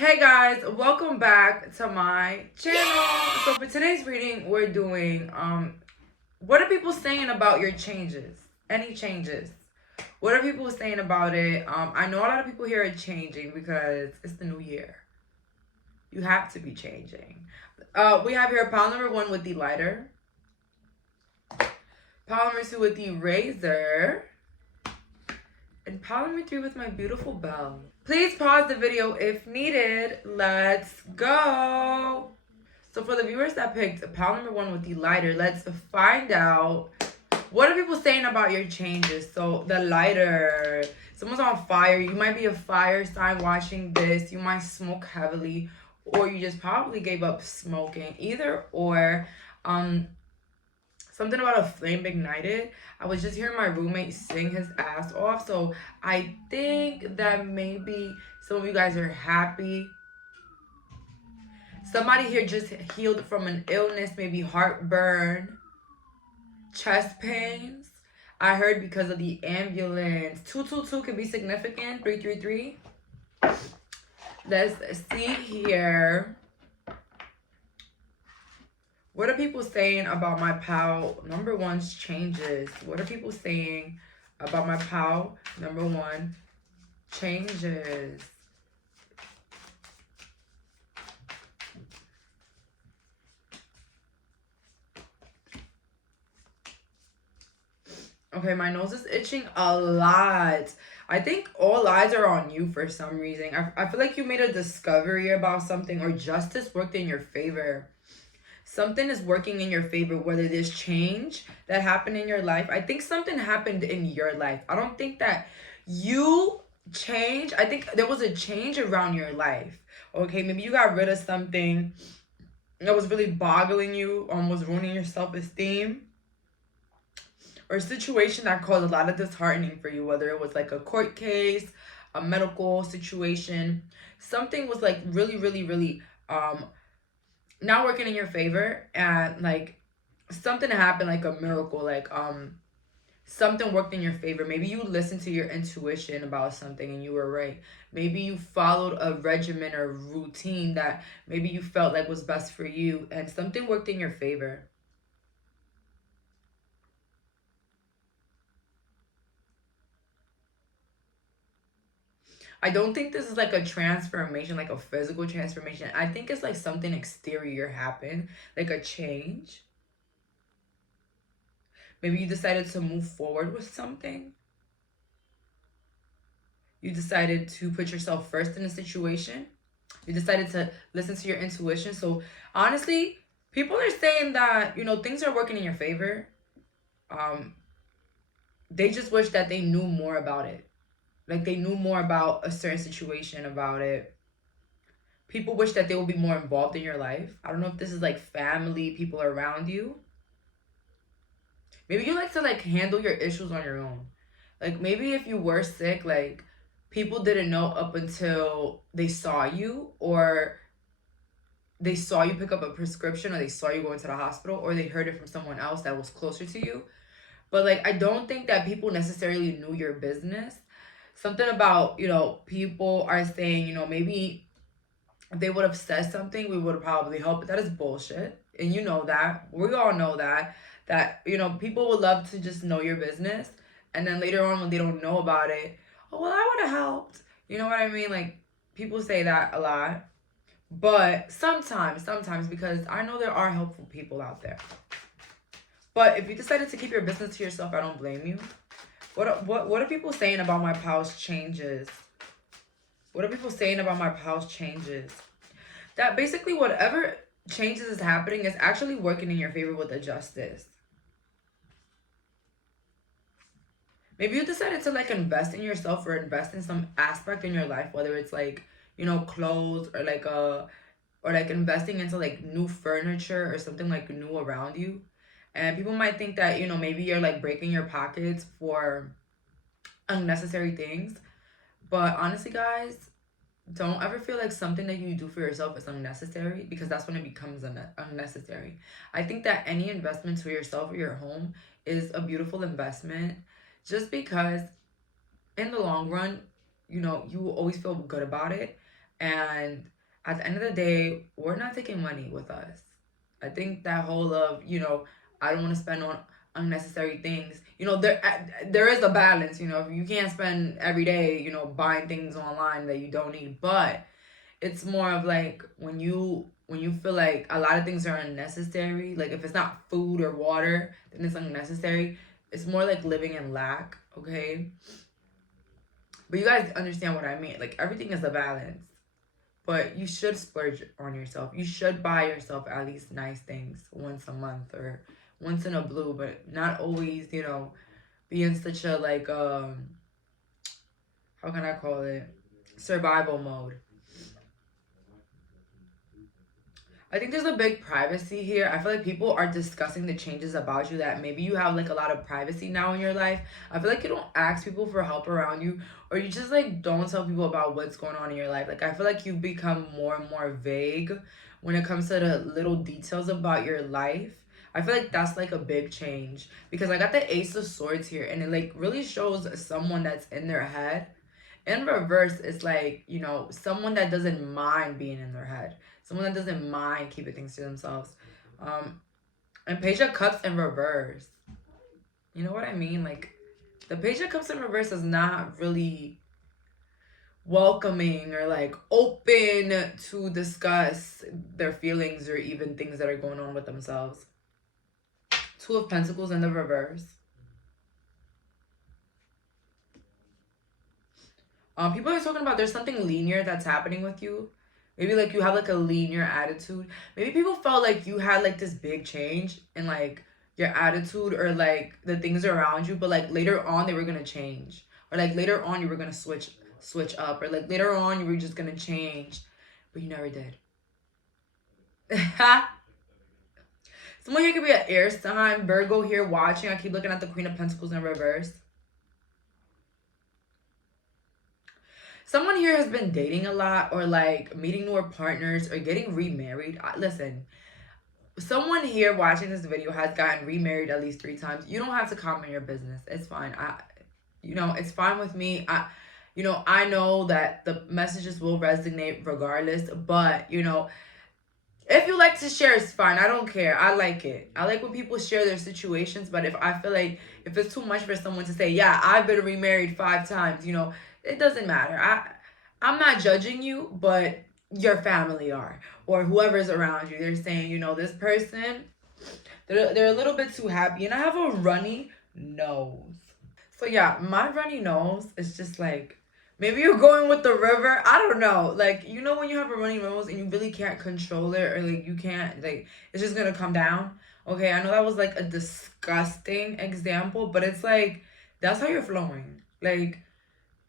Hey guys, welcome back to my channel. So for today's reading, we're doing what are people saying about your changes? Any changes? What are people saying about it? I know a lot of people here are changing because it's the new year. You have to be changing. We have here pile number 1 with the lighter, pile number 2 with the razor, and pile number 3 with my beautiful bell. Please pause the video if needed. Let's go. So for the viewers that picked pile number 1 with the lighter, let's find out what are people saying about your changes. So the lighter, someone's on fire. You might be a fire sign watching this. You might smoke heavily, or you just probably gave up smoking. Either or. Something about a flame ignited. I was just hearing my roommate sing his ass off. So I think that maybe some of you guys are happy. Somebody here just healed from an illness, maybe heartburn, chest pains. I heard because of the ambulance. 222 can be significant. 333. Let's see here. What are people saying about my pal number 1's changes? What are people saying about my pal number 1 changes? Okay, my nose is itching a lot. I think all eyes are on you for some reason. I feel like you made a discovery about something, or justice worked in your favor. Something is working in your favor, whether there's change that happened in your life. I think something happened in your life. I don't think that you changed. I think there was a change around your life. Okay, maybe you got rid of something that was really boggling you, was ruining your self-esteem, or a situation that caused a lot of disheartening for you, whether it was like a court case, a medical situation. Something was like really not working in your favor, and like something happened, like a miracle, like something worked in your favor. Maybe you listened to your intuition about something and you were right. Maybe you followed a regimen or routine that maybe you felt like was best for you, and something worked in your favor. I don't think this is like a transformation, like a physical transformation. I think it's like something exterior happened, like a change. Maybe you decided to move forward with something. You decided to put yourself first in a situation. You decided to listen to your intuition. So honestly, people are saying that, things are working in your favor. They just wish that they knew more about it. Like they knew more about a certain situation about it. People wish that they would be more involved in your life. I don't know if this is like family, people around you. Maybe you like to like handle your issues on your own. Like maybe if you were sick, like people didn't know up until they saw you, or they saw you pick up a prescription, or they saw you go into the hospital, or they heard it from someone else that was closer to you. But like I don't think that people necessarily knew your business. Something about, people are saying, maybe if they would have said something, we would have probably helped. But that is bullshit. And you know that. We all know that. That, people would love to just know your business. And then later on when they don't know about it, oh, well, I would have helped. You know what I mean? Like, people say that a lot. But sometimes, because I know there are helpful people out there. But if you decided to keep your business to yourself, I don't blame you. What are people saying about my pals changes? What are people saying about my pals changes? That basically whatever changes is happening is actually working in your favor with the justice. Maybe you decided to like invest in yourself, or invest in some aspect in your life, whether it's like, clothes, or like investing into like new furniture or something like new around you. And people might think that, maybe you're like breaking your pockets for unnecessary things. But honestly, guys, don't ever feel like something that you do for yourself is unnecessary, because that's when it becomes unnecessary. I think that any investment to yourself or your home is a beautiful investment, just because in the long run, you will always feel good about it. And at the end of the day, we're not taking money with us. I think that whole of, I don't want to spend on unnecessary things. There is a balance. You can't spend every day, buying things online that you don't need. But it's more of like when you feel like a lot of things are unnecessary. Like if it's not food or water, then it's unnecessary. It's more like living in lack. Okay, but you guys understand what I mean. Like everything is a balance. But you should splurge on yourself. You should buy yourself at least nice things once a month or once in a blue, but not always, be in such a like how can I call it? Survival mode. I think there's a big privacy here. I feel like people are discussing the changes about you, that maybe you have like a lot of privacy now in your life. I feel like you don't ask people for help around you, or you just like don't tell people about what's going on in your life. Like I feel like you've become more and more vague when it comes to the little details about your life. I feel like that's like a big change, because I got the Ace of Swords here, and it like really shows someone that's in their head. In reverse, it's like, someone that doesn't mind being in their head. Someone that doesn't mind keeping things to themselves. Um, and Page of Cups in reverse. You know what I mean? Like, the Page of Cups in reverse is not really welcoming or like open to discuss their feelings or even things that are going on with themselves. Two of Pentacles in the reverse. People are talking about there's something linear that's happening with you. Maybe like you have like a linear attitude. Maybe people felt like you had like this big change in like your attitude or like the things around you, but like later on they were gonna change. Or like later on you were gonna switch up. Or like later on you were just gonna change. But you never did. Someone here could be an air sign, Virgo here watching. I keep looking at the Queen of Pentacles in reverse. Someone here has been dating a lot, or like meeting newer partners, or getting remarried. Listen, someone here watching this video has gotten remarried at least 3 times. You don't have to comment your business. It's fine. It's fine with me. I know that the messages will resonate regardless, but if you like to share, it's fine. I don't care. I like it. I like when people share their situations, but if I feel like if it's too much for someone to say, yeah, I've been remarried 5 times, it doesn't matter. I'm not judging you, but your family are, or whoever's around you. They're saying, this person, they're a little bit too happy, and I have a runny nose. So yeah, my runny nose is just like, maybe you're going with the river. I don't know. Like, when you have a runny nose and you really can't control it, or like you can't, like, it's just gonna come down. Okay, I know that was like a disgusting example, but it's like that's how you're flowing. Like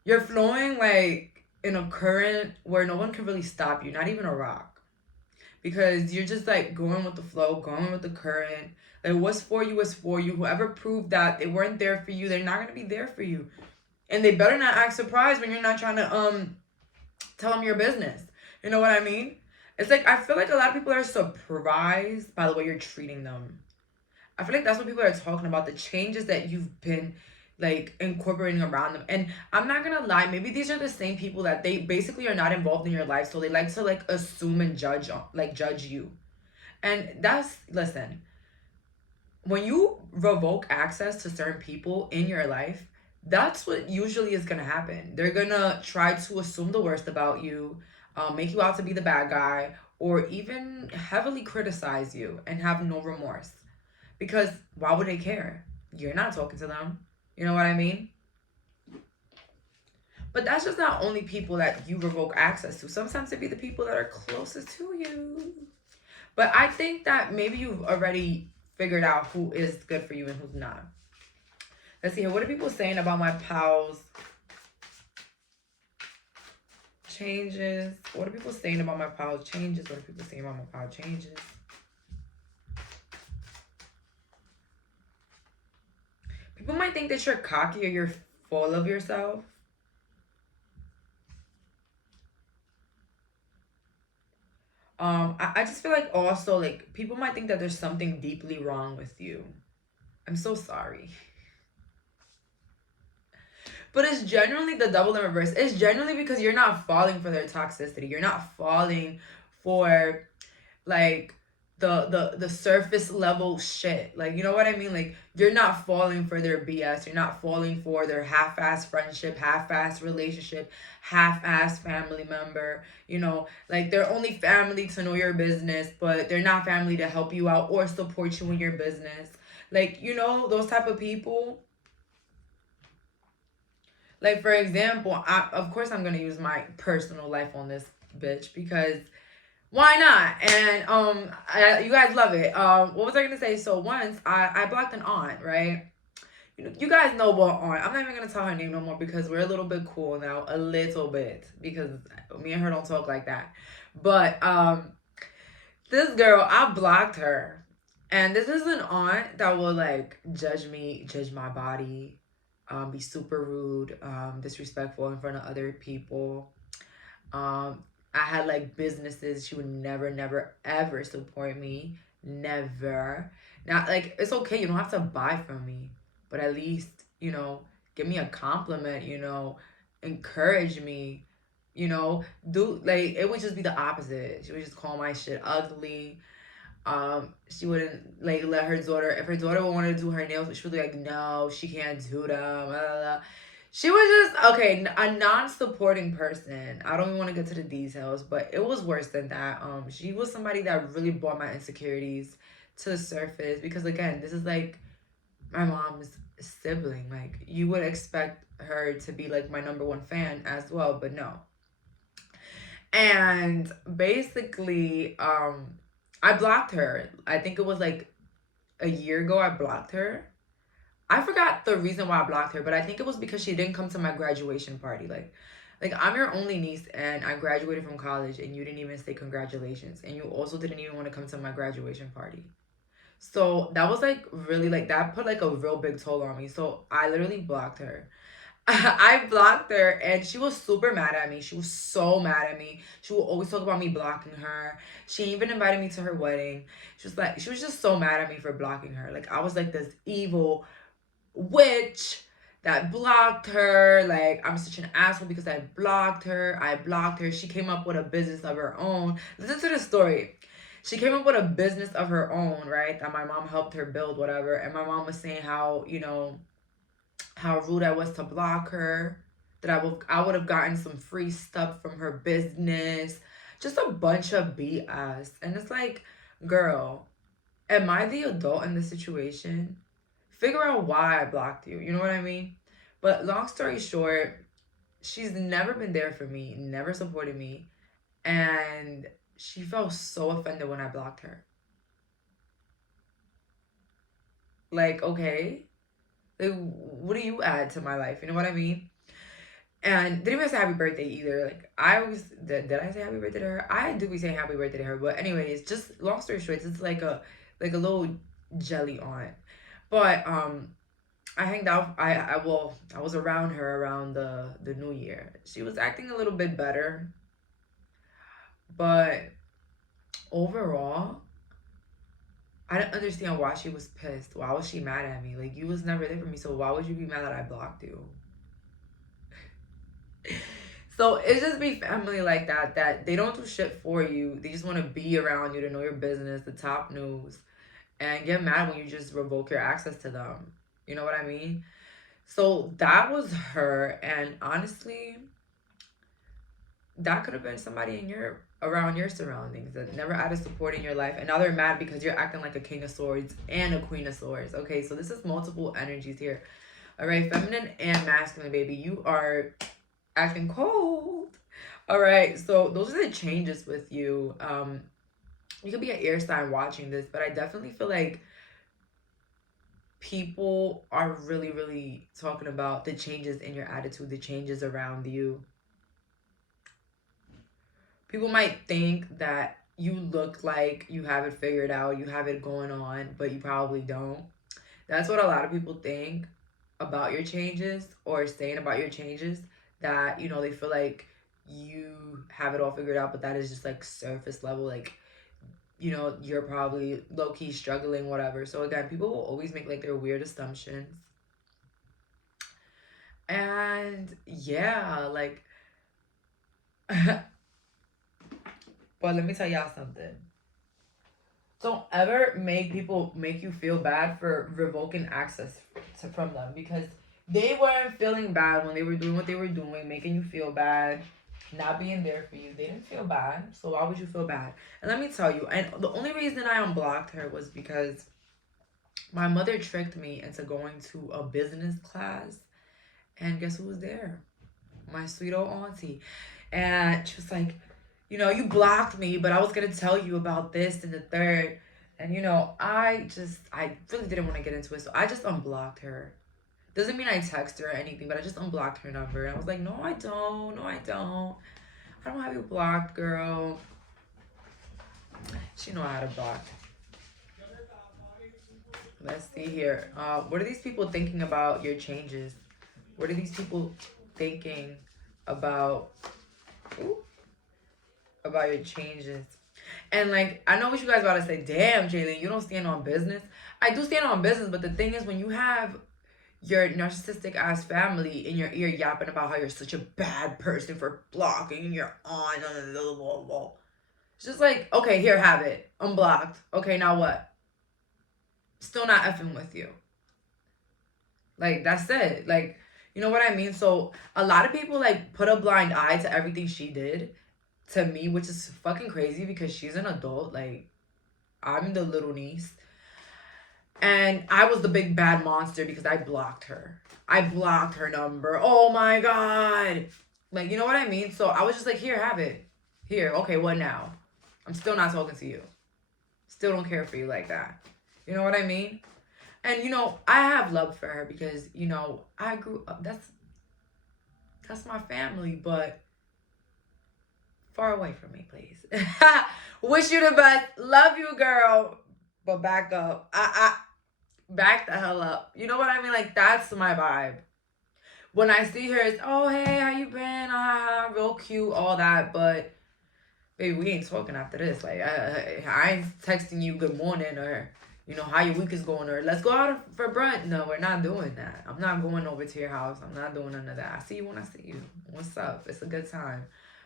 you're flowing like in a current where no one can really stop you, not even a rock. Because you're just like going with the flow, going with the current. Like what's for you is for you. Whoever proved that they weren't there for you, they're not gonna be there for you. And they better not act surprised when you're not trying to tell them your business. You know what I mean? It's like I feel like a lot of people are surprised by the way you're treating them. I feel like that's what people are talking about, the changes that you've been like incorporating around them. And I'm not gonna lie, maybe these are the same people that they basically are not involved in your life, so they like to like assume and judge you. And listen, when you revoke access to certain people in your life, that's what usually is gonna happen. They're gonna try to assume the worst about you, make you out to be the bad guy, or even heavily criticize you and have no remorse. Because why would they care? You're not talking to them. You know what I mean? But that's just not only people that you revoke access to. Sometimes it be the people that are closest to you. But I think that maybe you've already figured out who is good for you and who's not. Let's see here. What are people saying about my pals? Changes. What are people saying about my pals? Changes. What are people saying about my pal? Changes. People might think that you're cocky or you're full of yourself. I just feel like also like people might think that there's something deeply wrong with you. I'm so sorry. But it's generally the double in reverse. It's generally because you're not falling for their toxicity. You're not falling for like the surface level shit. Like, you know what I mean? Like, you're not falling for their BS. You're not falling for their half-ass friendship, half-ass relationship, half-ass family member. You know, like, they're only family to know your business, but they're not family to help you out or support you in your business. Like, you know, those type of people. Like, for example, of course I'm gonna use my personal life on this bitch because why not? And you guys love it. What was I gonna say? So once I blocked an aunt, right? You guys know what aunt. I'm not even gonna tell her name no more because we're a little bit cool now, a little bit, because me and her don't talk like that. But this girl, I blocked her, and this is an aunt that will like judge me, judge my body, be super rude, disrespectful in front of other people. I had like businesses. She would never, never, ever support me. Never. Now, like, it's okay. You don't have to buy from me, but at least, you know, give me a compliment, you know, encourage me, you know, do like, it would just be the opposite. She would just call my shit ugly. She wouldn't like let her daughter, if her daughter would want to do her nails, she would be like, no, she can't do them. Blah, blah, blah. She was just okay, a non-supporting person. I don't even want to get to the details, but it was worse than that. She was somebody that really brought my insecurities to the surface because again, this is like my mom's sibling. Like, you would expect her to be like my number one fan as well, but no. And basically, I blocked her. I think it was like a year ago I blocked her. I forgot the reason why I blocked her, but I think it was because she didn't come to my graduation party. Like I'm your only niece and I graduated from college and you didn't even say congratulations. And you also didn't even want to come to my graduation party. So that was like really like that put like a real big toll on me. So I literally blocked her. I blocked her and she was super mad at me. She was so mad at me. She would always talk about me blocking her. She even invited me to her wedding. She was just so mad at me for blocking her. Like I was like this evil witch that blocked her. Like I'm such an asshole because I blocked her. She came up with a business of her own. Listen to the story. She came up with a business of her own, right? That my mom helped her build, whatever. And my mom was saying how, you know, how rude I was to block her. That I would have gotten some free stuff from her business. Just a bunch of BS. And it's like, girl, am I the adult in this situation? Figure out why I blocked you. You know what I mean? But long story short, she's never been there for me, never supported me, and she felt so offended when I blocked her. Like, okay, like, what do you add to my life? You know what I mean? And didn't even say happy birthday either. Like I always did I say happy birthday to her? I do be saying happy birthday to her. But anyways, just long story short, it's like a little jelly aunt. But I hanged out. I was around her around the new year. She was acting a little bit better, but overall, I didn't understand why she was pissed. Why was she mad at me? Like, you was never there for me, so why would you be mad that I blocked you? So it's just be family like that that they don't do shit for you. They just want to be around you to know your business, the top news, and get mad when you just revoke your access to them. You know what I mean? So that was her, and honestly, that could have been somebody in your around your surroundings that never added support in your life, and now they're mad because you're acting like a king of swords and a queen of swords. Okay, so this is multiple energies here. All right, feminine and masculine, baby, you are acting cold. All right, so those are the changes with you. You could be an air sign watching this, but I definitely feel like people are really, really talking about the changes in your attitude, the changes around you. People might think that you look like you have it figured out, you have it going on, but you probably don't. That's what a lot of people think about your changes or saying about your changes, that, you know, they feel like you have it all figured out, but that is just like surface level. Like, you know, you're probably low-key struggling, whatever. So again, people will always make like their weird assumptions. And yeah, like, but let me tell y'all something. Don't ever make people make you feel bad for revoking access from them, because they weren't feeling bad when they were doing what they were doing, making you feel bad, not being there for you. They didn't feel bad, so why would you feel bad? And let me tell you, and the only reason I unblocked her was because my mother tricked me into going to a business class, and guess who was there? My sweet old auntie. And she was like, you blocked me, but I was gonna tell you about this and the third. And I really didn't want to get into it, so I just unblocked her. Doesn't mean I text her or anything, but I just unblocked her number. And I was like, no, I don't. No, I don't. I don't have you blocked, girl. She know how to block. Let's see here. What are these people thinking about your changes? What are these people thinking about? Ooh, about your changes? And like, I know what you guys about to say. Damn, Jayleen, you don't stand on business. I do stand on business, but the thing is, when you have your narcissistic ass family in your ear yapping about how you're such a bad person for blocking your aunt, blah, blah, blah. It's just like, okay, here, have it. Unblocked. Okay, now what? Still not effing with you. Like, that's it. Like, you know what I mean? So a lot of people like put a blind eye to everything she did to me, which is fucking crazy because she's an adult. Like, I'm the little niece. And I was the big bad monster because I blocked her. I blocked her number. Oh my God. Like, you know what I mean? So I was just like, here, have it. Here. Okay, what now? I'm still not talking to you. Still don't care for you like that. You know what I mean? And, I have love for her because, I grew up. That's my family, but far away from me, please. Wish you the best. Love you, girl. But back up. Back the hell up. You know what I mean? Like, that's my vibe. When I see her, it's, oh, hey, how you been? Real cute, all that. But, baby, we ain't talking after this. Like, I ain't texting you good morning or, how your week is going, or let's go out for brunch. No, we're not doing that. I'm not going over to your house. I'm not doing none of that. I see you when I see you. What's up? It's a good time.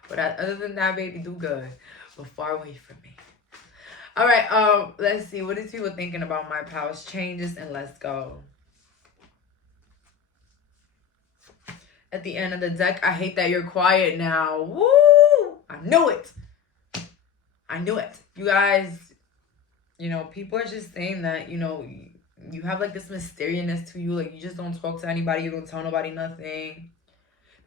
But other than that, baby, do good. But far away from me. All right, let's see. What is people thinking about my past changes? And let's go. At the end of the deck, I hate that you're quiet now. Woo! I knew it. I knew it. You guys, people are just saying that, you have like this mysteriousness to you. Like, you just don't talk to anybody. You don't tell nobody nothing.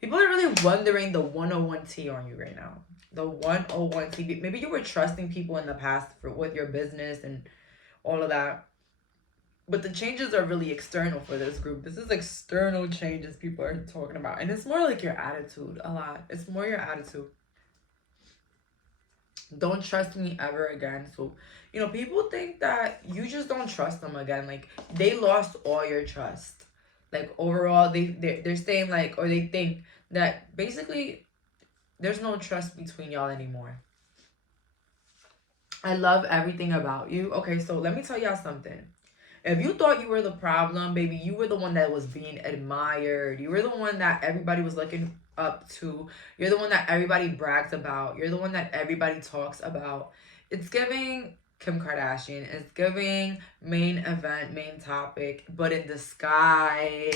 People are really wondering the 101T on you right now. The 101T. Maybe you were trusting people in the past with your business and all of that. But the changes are really external for this group. This is external changes people are talking about. And it's more like your attitude a lot. It's more your attitude. Don't trust me ever again. So, people think that you just don't trust them again. Like, they lost all your trust. Like, overall, they're saying, like, or they think that basically there's no trust between y'all anymore. I love everything about you. Okay, so let me tell y'all something. If you thought you were the problem, baby, you were the one that was being admired. You were the one that everybody was looking up to. You're the one that everybody brags about. You're the one that everybody talks about. It's giving Kim Kardashian. It's giving main event, main topic, but in disguise.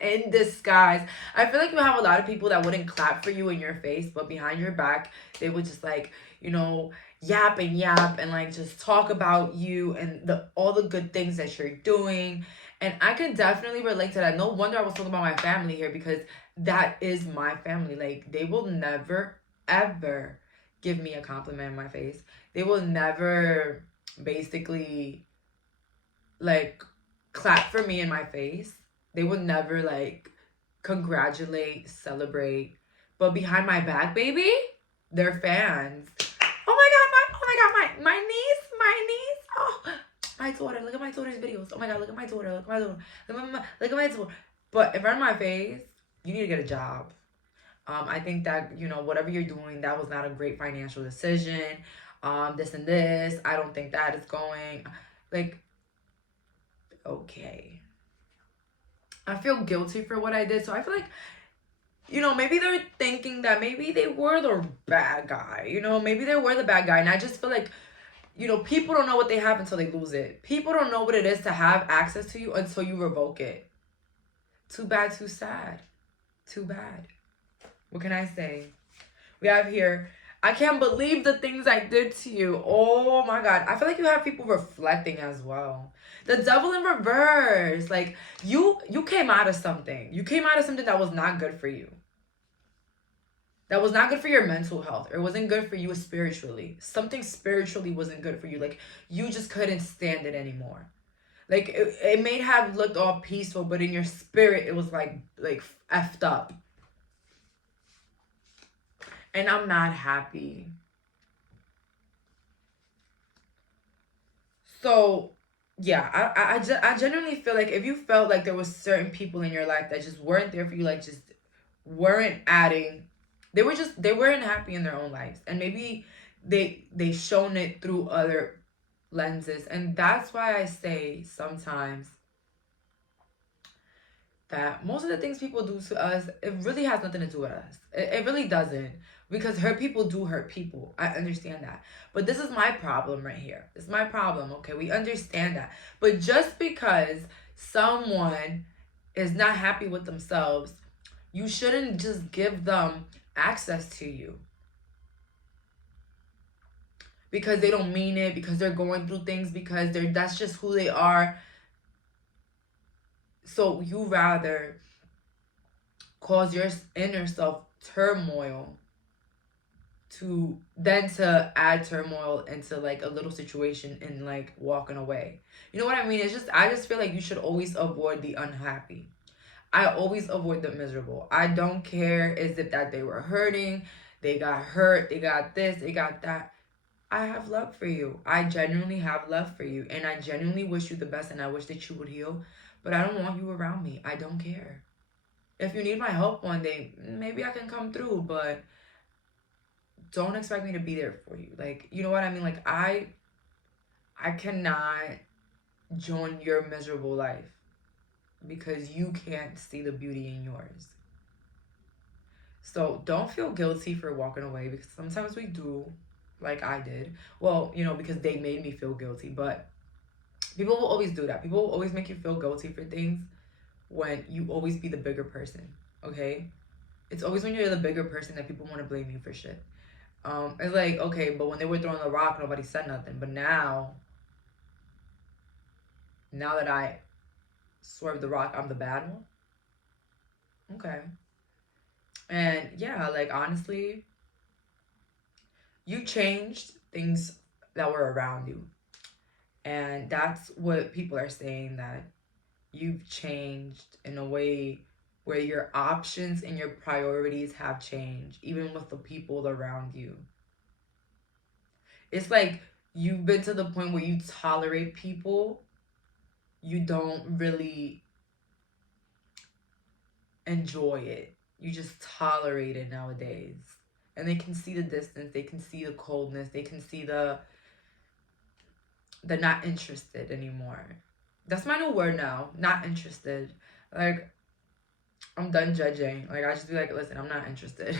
In disguise. I feel like you have a lot of people that wouldn't clap for you in your face, but behind your back, they would just like, yap and like just talk about you and all the good things that you're doing. And I can definitely relate to that. No wonder I was talking about my family here, because that is my family. Like, they will never ever give me a compliment in my face. They will never basically like clap for me in my face. They will never like congratulate, celebrate. But behind my back, baby, they're fans. My niece. Oh, my daughter. Look at my daughter's videos. Oh my God, look at my daughter. Look at my daughter. Look at my daughter. But in front of my face, you need to get a job. I think that, whatever you're doing, that was not a great financial decision. This and this. I don't think that is going. Like, okay. I feel guilty for what I did. So I feel like, you know, maybe they're thinking that maybe they were the bad guy. You know, maybe they were the bad guy. And I just feel like, you know, people don't know what they have until they lose it. People don't know what it is to have access to you until you revoke it. Too bad, too sad. Too bad. What can I say? We have here, I can't believe the things I did to you. Oh my God. I feel like you have people reflecting as well. The devil in reverse. Like, you came out of something. You came out of something that was not good for you. That was not good for your mental health. It wasn't good for you spiritually. Something spiritually wasn't good for you. Like, you just couldn't stand it anymore. Like, it may have looked all peaceful, but in your spirit, it was like effed up. And I'm not happy. So, yeah, I genuinely feel like if you felt like there was certain people in your life that just weren't there for you, like just weren't adding, they weren't happy in their own lives. And maybe they shown it through other lenses. And that's why I say sometimes that most of the things people do to us, it really has nothing to do with us. It really doesn't. Because hurt people do hurt people. I understand that. But this is my problem right here. This is my problem, okay? We understand that. But just because someone is not happy with themselves, you shouldn't just give them access to you. Because they don't mean it, because they're going through things, because that's just who they are. So you rather cause your inner self turmoil to add turmoil into like a little situation and like walking away. You know what I mean? I just feel like you should always avoid the unhappy. I always avoid the miserable. I don't care is it that they were hurting, they got hurt, they got this, they got that. I have love for you. I genuinely have love for you. And I genuinely wish you the best and I wish that you would heal. But I don't want you around me. I don't care. If you need my help one day, maybe I can come through, but don't expect me to be there for you. Like, you know what I mean? Like, I cannot join your miserable life because you can't see the beauty in yours. So don't feel guilty for walking away, because sometimes we do, like I did. Well, you know, because they made me feel guilty. But people will always do that. People will always make you feel guilty for things when you always be the bigger person, okay? It's always when you're the bigger person that people want to blame you for shit. It's like, okay, but when they were throwing the rock, nobody said nothing. But now that I swerved the rock, I'm the bad one. Okay. And yeah, like honestly, you changed things that were around you. And that's what people are saying, that you've changed in a way where your options and your priorities have changed, even with the people around you. It's like you've been to the point where you tolerate people you don't really enjoy it. You just tolerate it nowadays. And they can see the distance, they can see the coldness, they can see the not interested anymore. That's my new word now, not interested. Like, I'm done judging. Like, I just be like, listen, I'm not interested.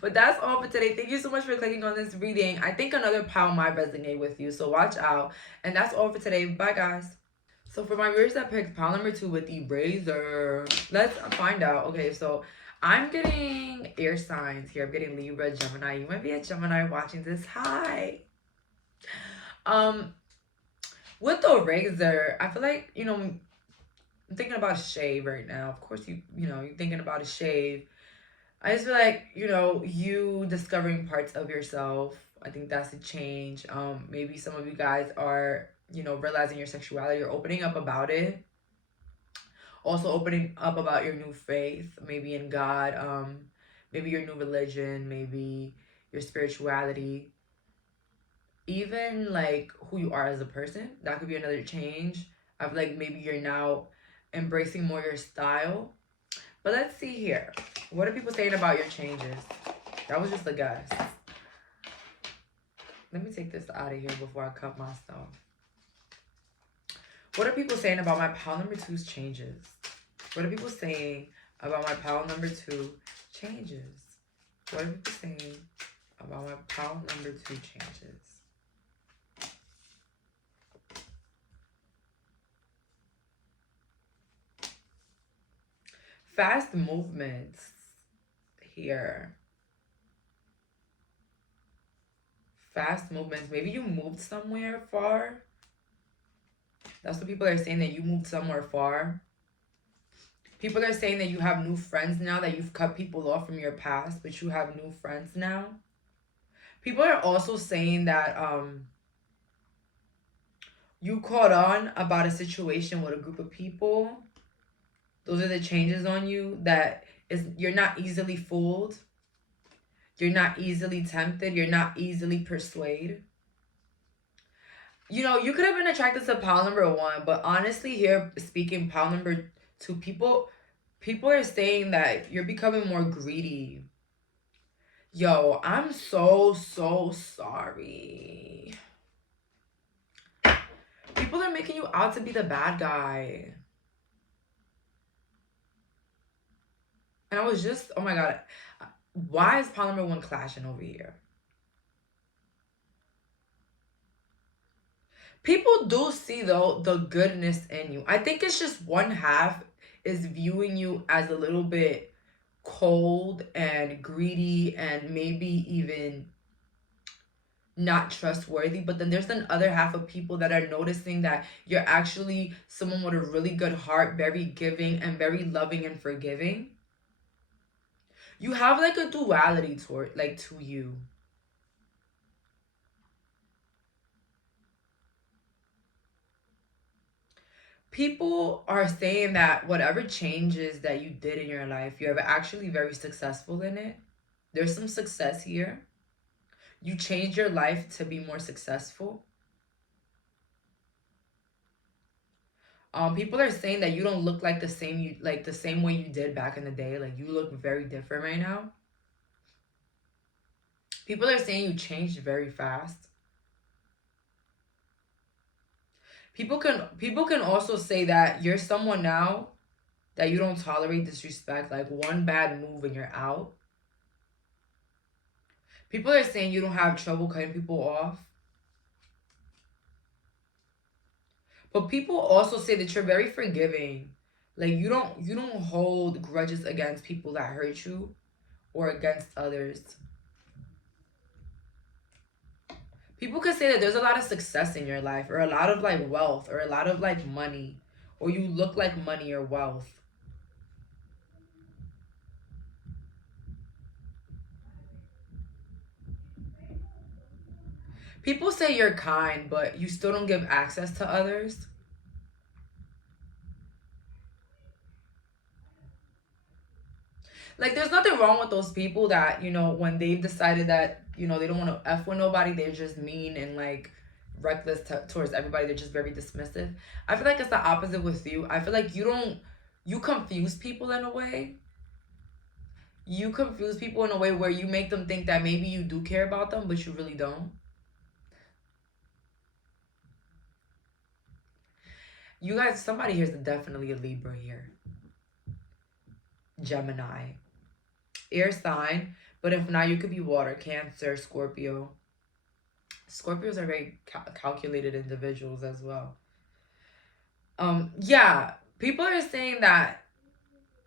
But that's all for today. Thank you so much for clicking on this reading. I think another pile might resonate with you, so watch out. And that's all for today. Bye, guys. So for my viewers that picked pile number 2 with the razor, let's find out. Okay, so I'm getting air signs here. I'm getting Libra, Gemini. You might be a Gemini watching this. Hi. With the razor, I feel like, you know, I'm thinking about a shave right now. Of course, you're thinking about a shave. I just feel like, you know, you discovering parts of yourself. I think that's a change. Maybe some of you guys are, you know, realizing your sexuality or opening up about it. Also opening up about your new faith, maybe in God, maybe your new religion, maybe your spirituality. Even like who you are as a person, that could be another change. I feel like maybe you're now embracing more your style. But let's see here. What are people saying about your changes? That was just a guess. Let me take this out of here before I cut myself. What are people saying about my pile number two's changes? What are people saying about my pile number two changes? What are people saying about my pile number two changes? Fast movements here. Fast movements. Maybe you moved somewhere far. That's what people are saying, that you moved somewhere far. People are saying that you have new friends now, that you've cut people off from your past, but you have new friends now. People are also saying that you caught on about a situation with a group of people. Those are the changes on you, that you're not easily fooled. You're not easily tempted. You're not easily persuaded. You know, you could have been attracted to pile number one, but honestly, here speaking, pile number two, people are saying that you're becoming more greedy. Yo, I'm so sorry. People are making you out to be the bad guy. And I was just, oh my God, why is pile number one clashing over here? People do see, though, the goodness in you. I think it's just one half is viewing you as a little bit cold and greedy and maybe even not trustworthy. But then there's an other half of people that are noticing that you're actually someone with a really good heart, very giving and very loving and forgiving. You have like a duality to you. People are saying that whatever changes that you did in your life, you're actually very successful in it. There's some success here. You changed your life to be more successful. People are saying that you don't look like the same way you did back in the day. Like, you look very different right now. People are saying you changed very fast. People can also say that you're someone now that you don't tolerate disrespect. Like, one bad move and you're out. People are saying you don't have trouble cutting people off. But people also say that you're very forgiving. Like, you don't hold grudges against people that hurt you or against others. People could say that there's a lot of success in your life, or a lot of like wealth, or a lot of like money, or you look like money or wealth. People say you're kind, but you still don't give access to others. Like, there's nothing wrong with those people that, you know, when they've decided that, you know, they don't want to F with nobody, they're just mean and like reckless towards everybody. They're just very dismissive. I feel like it's the opposite with you. I feel like you confuse people in a way. You confuse people in a way where you make them think that maybe you do care about them, but you really don't. You guys, somebody here's definitely a Libra here. Gemini. Air sign, but if not, you could be water, Cancer, Scorpio. Scorpios are very calculated individuals as well. Yeah, people are saying that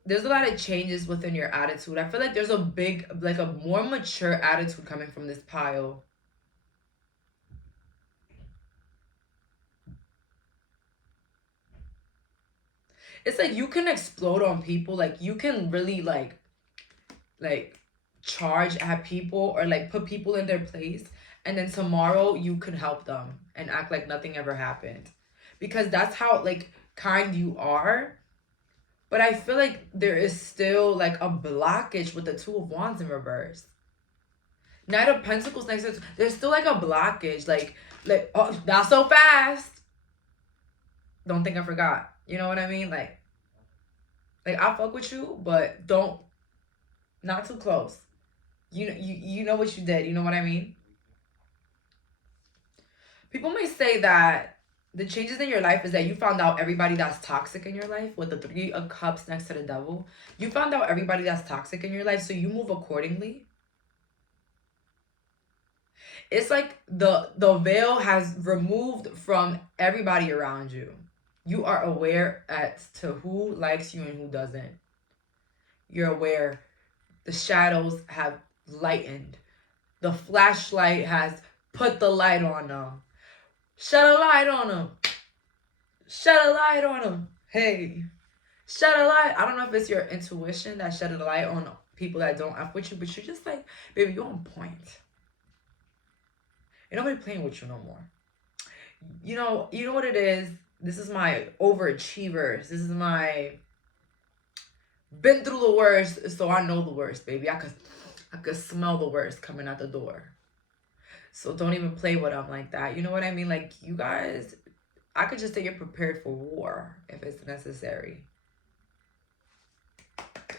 there's a lot of changes within your attitude. I feel like there's a more mature attitude coming from this pile. It's like you can explode on people. Like, you can really like charge at people, or like put people in their place, and then tomorrow you could help them and act like nothing ever happened, because that's how like kind you are. But I feel like there is still like a blockage with the Two of Wands in reverse. Knight of Pentacles next to, there's still like a blockage, like oh, not so fast, don't think I forgot, you know what I mean? Like I fuck with you, but don't, not too close. You know what you did. You know what I mean? People may say that The changes in your life is that you found out everybody that's toxic in your life with the 3 of Cups next to the Devil. You found out everybody that's toxic in your life, so you move accordingly. It's like the veil has removed from everybody around you. You are aware as to who likes you and who doesn't. You're aware. The shadows have lightened. The flashlight has put the light on them. Shed a light on them. Shed a light on them. Hey. Shed a light. I don't know if it's your intuition that shed a light on people that don't F with you, but you're just like, baby, you're on point. Ain't nobody playing with you no more. You know what it is? This is my overachievers. This is my been through the worst, so I know the worst, baby. I could smell the worst coming out the door. So don't even play with them like that. You know what I mean? Like, you guys, I could just say you're prepared for war if it's necessary.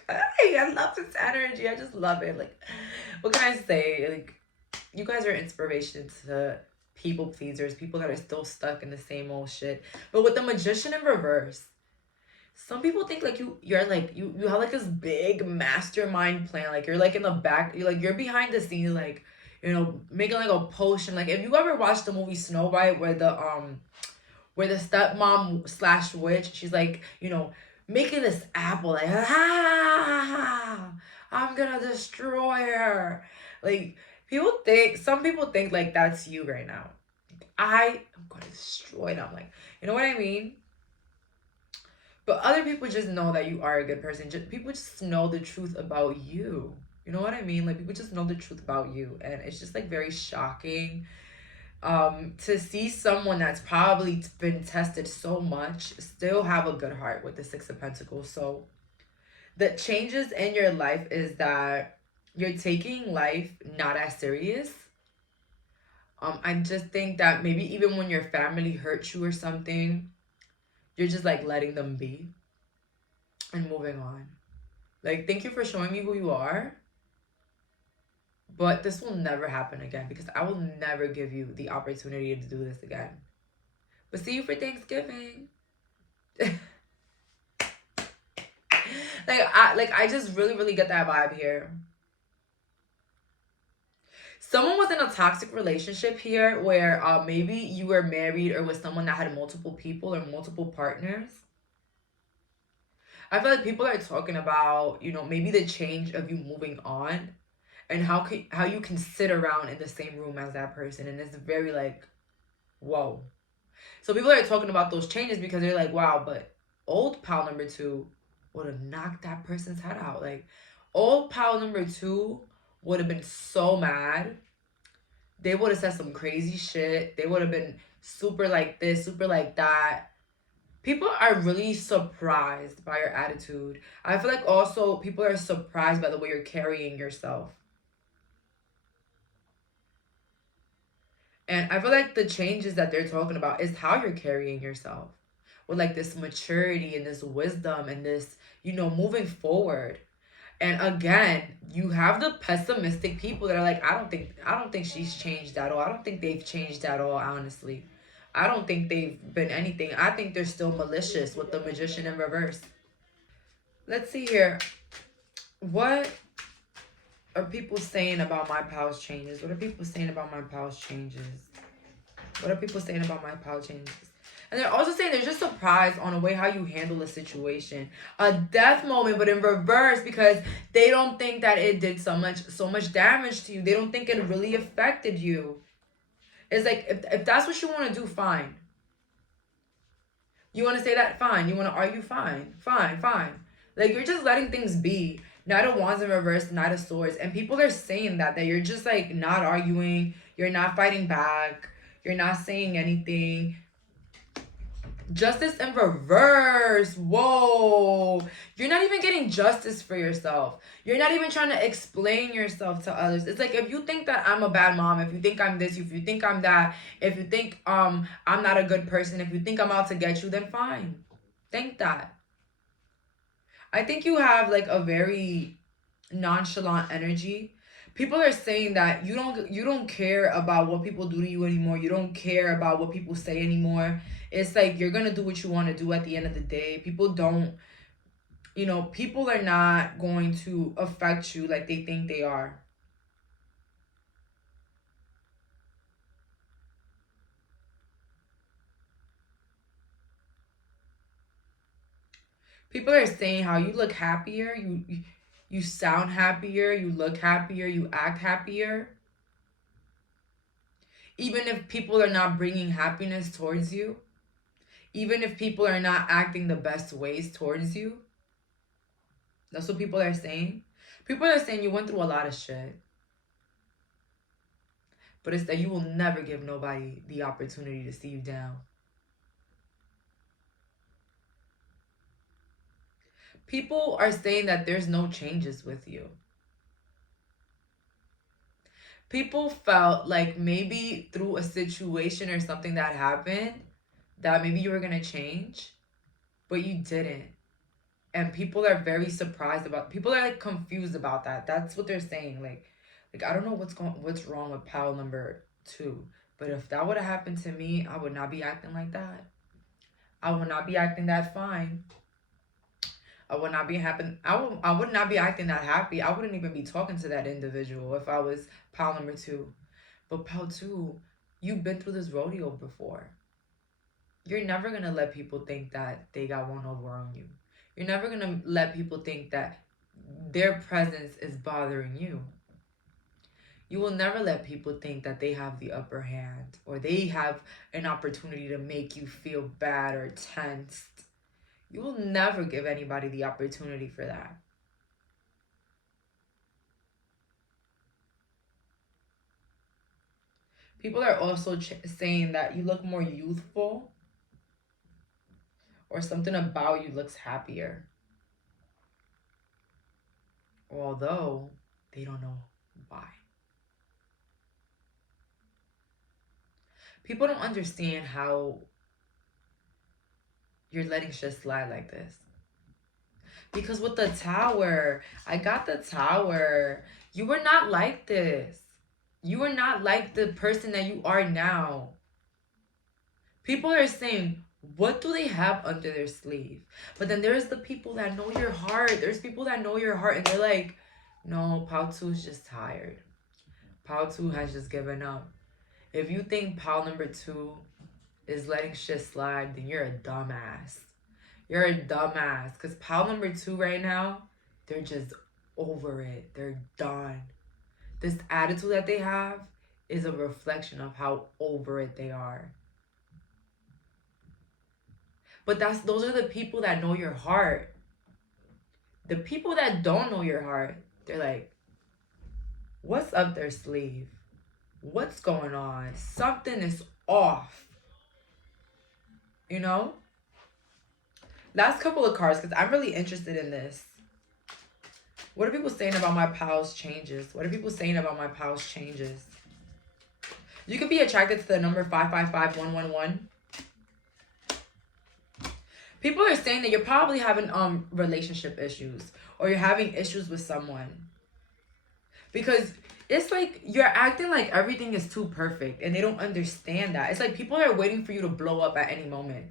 Hey, I love this energy. I just love it. Like, what can I say? Like, you guys are inspiration to people pleasers, people that are still stuck in the same old shit. But with the Magician in reverse, some people think like you're like you have like this big mastermind plan. Like, you're like in the back, you're behind the scenes, like, making like a potion. Like, if you ever watched the movie Snow White, where the stepmom slash witch, she's like, making this apple, like, I'm gonna destroy her. Like, some people think like that's you right now. I am gonna destroy them. Like, you know what I mean? But other people just know that you are a good person. People just know the truth about you. You know what I mean? Like, people just know the truth about you. And it's just like very shocking to see someone that's probably been tested so much still have a good heart with the 6 of Pentacles. So the changes in your life is that you're taking life not as serious. I just think that maybe even when your family hurts you or something, you're just like letting them be and moving on. Like, thank you for showing me who you are, but this will never happen again because I will never give you the opportunity to do this again. But see you for Thanksgiving. I just really, really get that vibe here. Someone was in a toxic relationship here where maybe you were married or with someone that had multiple people or multiple partners. I feel like people are talking about, maybe the change of you moving on and how you can sit around in the same room as that person. And it's very like, whoa. So people are talking about those changes because they're like, wow, but old pal number 2 would have knocked that person's head out. Like, old pal number 2 would have been so mad. They would have said some crazy shit. They would have been super like this, super like that. People are really surprised by your attitude. I feel like also people are surprised by the way you're carrying yourself. And I feel like the changes that they're talking about is how you're carrying yourself. With like this maturity and this wisdom and this, moving forward. And again, you have the pessimistic people that are like, I don't think she's changed at all. I don't think they've changed at all, honestly. I don't think they've been anything. I think they're still malicious with the Magician in reverse. Let's see here. What are people saying about my pal's changes? What are people saying about my pal's changes? What are people saying about my pal changes? And they're also saying they're just surprised on the way how you handle a situation. A death moment, but in reverse, because they don't think that it did so much damage to you. They don't think it really affected you. It's like, if that's what you want to do, fine. You want to say that? Fine. You want to argue? Fine. Fine. Like, you're just letting things be. Knight of Wands in reverse, Knight of Swords. And people are saying that you're just like not arguing. You're not fighting back. You're not saying anything. Justice in reverse. Whoa. You're not even getting justice for yourself. You're not even trying to explain yourself to others. It's like, if you think that I'm a bad mom, if you think I'm this, if you think I'm that, if you think I'm not a good person, if you think I'm out to get you, then fine. Think that. I think you have like a very nonchalant energy, People are saying that you don't care about what people do to you anymore. You don't care about what people say anymore. It's like you're gonna do what you want to do at the end of the day. People don't, people are not going to affect you like they think they are. People are saying how you look happier, you sound happier, you look happier, you act happier. Even if people are not bringing happiness towards you, even if people are not acting the best ways towards you, that's what people are saying. People are saying you went through a lot of shit, but it's that you will never give nobody the opportunity to see you down. People are saying that there's no changes with you. People felt like maybe through a situation or something that happened that maybe you were going to change, but you didn't. And people are very surprised people are like confused about that. That's what they're saying. Like I don't know what's wrong with pal number 2, but if that would have happened to me, I would not be acting like that. I would not be acting that fine. I would not be happy. I would not be acting that happy. I wouldn't even be talking to that individual if I was pal number 2. But pal 2, you've been through this rodeo before. You're never going to let people think that they got one over on you. You're never going to let people think that their presence is bothering you. You will never let people think that they have the upper hand or they have an opportunity to make you feel bad or tensed. You will never give anybody the opportunity for that. People are also saying that you look more youthful or something about you looks happier. Although they don't know why. People don't understand how you're letting shit slide like this. Because with the Tower, I got the Tower. You were not like this. You are not like the person that you are now. People are saying, what do they have under their sleeve? But then there's the people that know your heart. There's people that know your heart and they're like, no, Pal 2 is just tired. Pal 2 has just given up. If you think Pal number 2 is letting shit slide, then you're a dumbass. You're a dumbass. Because Pal number 2 right now, they're just over it. They're done. This attitude that they have is a reflection of how over it they are. But those are the people that know your heart. The people that don't know your heart, they're like, what's up their sleeve? What's going on? Something is off. You know? Last couple of cards, because I'm really interested in this. What are people saying about my pal's changes? What are people saying about my pal's changes? You could be attracted to the number 555111. People are saying that you're probably having relationship issues or you're having issues with someone. Because it's like you're acting like everything is too perfect and they don't understand that. It's like people are waiting for you to blow up at any moment.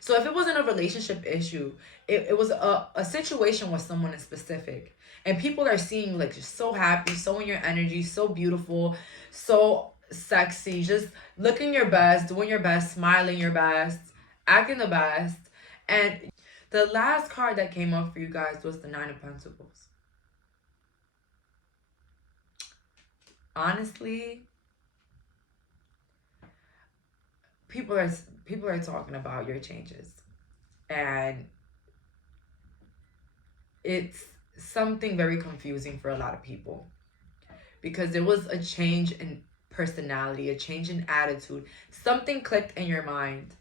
So if it wasn't a relationship issue, it was a situation with someone in specific. And people are seeing you like just so happy, so in your energy, so beautiful, so sexy, just looking your best, doing your best, smiling your best, acting the best. And the last card that came up for you guys was the 9 of Pentacles. Honestly, people are talking about your changes, and it's something very confusing for a lot of people because there was a change in personality, a change in attitude. Something clicked in your mind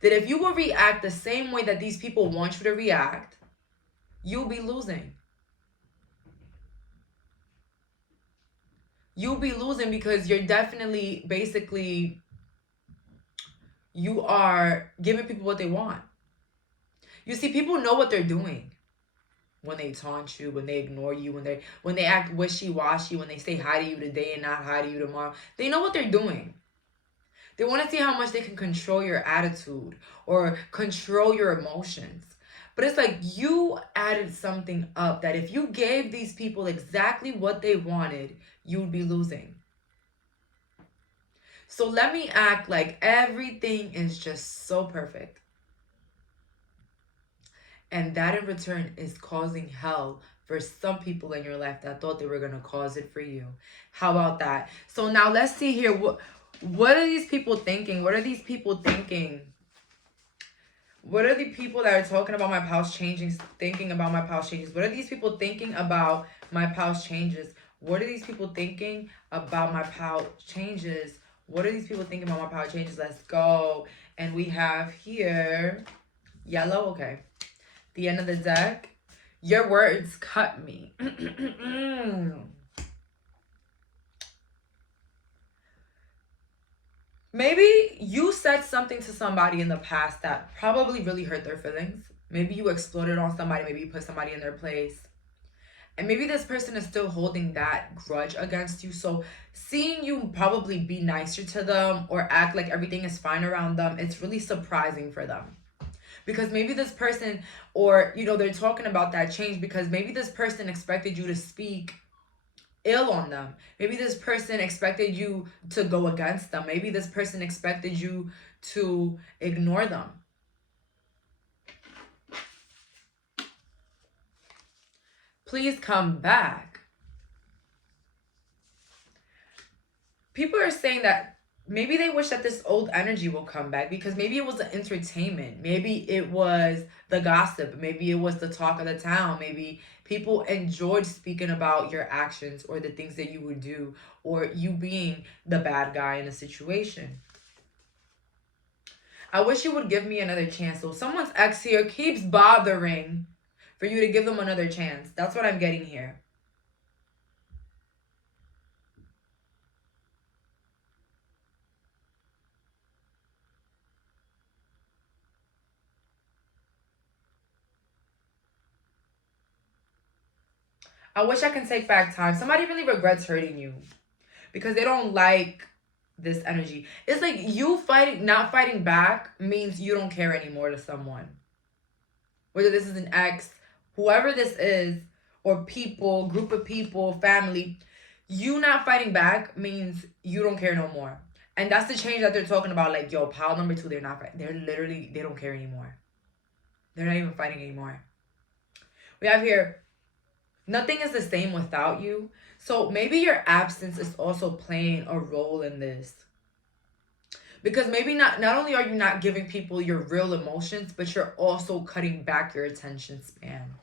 that if you will react the same way that these people want you to react, you'll be losing. You'll be losing because you're definitely, basically, you are giving people what they want. You see, people know what they're doing. when they taunt you, when they ignore you, when they act wishy-washy, when they say hi to you today and not hi to you tomorrow. They know what they're doing. They want to see how much they can control your attitude or control your emotions. But it's like you added something up that if you gave these people exactly what they wanted, you would be losing. So let me act like everything is just so perfect. And that in return is causing hell for some people in your life that thought they were going to cause it for you. How about that? So now let's see here. What are these people thinking? What are these people thinking? What are the people that are talking about my past changes, thinking about my past changes? What are these people thinking about my past changes? What are these people thinking about my past changes? What are these people thinking about my past changes? Let's go. And we have here yellow. Okay. The end of the deck. Your words cut me. Maybe you said something to somebody in the past that probably really hurt their feelings. Maybe you exploded on somebody. Maybe you put somebody in their place. And maybe this person is still holding that grudge against you. So seeing you probably be nicer to them or act like everything is fine around them, it's really surprising for them. Because maybe this person, or, you know, they're talking about that change because maybe this person expected you to speak ill on them. Maybe this person expected you to go against them. Maybe this person expected you to ignore them. Please come back. People are saying that maybe they wish that this old energy will come back because maybe it was the entertainment. Maybe it was the gossip. Maybe it was the talk of the town. Maybe people enjoyed speaking about your actions or the things that you would do or you being the bad guy in a situation. I wish you would give me another chance. So someone's ex here keeps bothering for you to give them another chance. That's what I'm getting here. I wish I can take back time. Somebody really regrets hurting you because they don't like this energy. It's like you not fighting back means you don't care anymore to someone. Whether this is an ex, whoever this is, or people, group of people, family, you not fighting back means you don't care no more. And that's the change that they're talking about. Like, yo, pile number 2, they're not fighting. They're literally, they don't care anymore. They're not even fighting anymore. We have here, nothing is the same without you. So maybe your absence is also playing a role in this. Because maybe not only are you not giving people your real emotions, but you're also cutting back your attention span.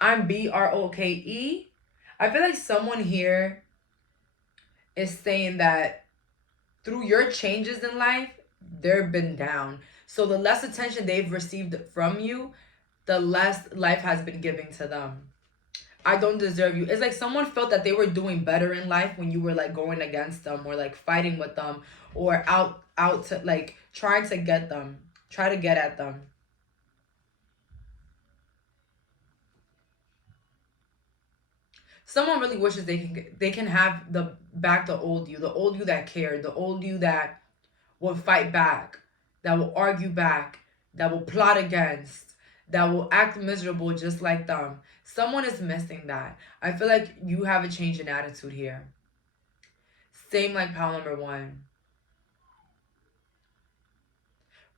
I'm BROKE. I feel like someone here is saying that through your changes in life, they've been down. So the less attention they've received from you, the less life has been giving to them. I don't deserve you. It's like someone felt that they were doing better in life when you were like going against them or like fighting with them or out to like trying to get them, try to get at them. Someone really wishes they can have the old you that cared, the old you that will fight back, that will argue back, that will plot against, that will act miserable just like them. Someone is missing that. I feel like you have a change in attitude here. Same like pile number 1.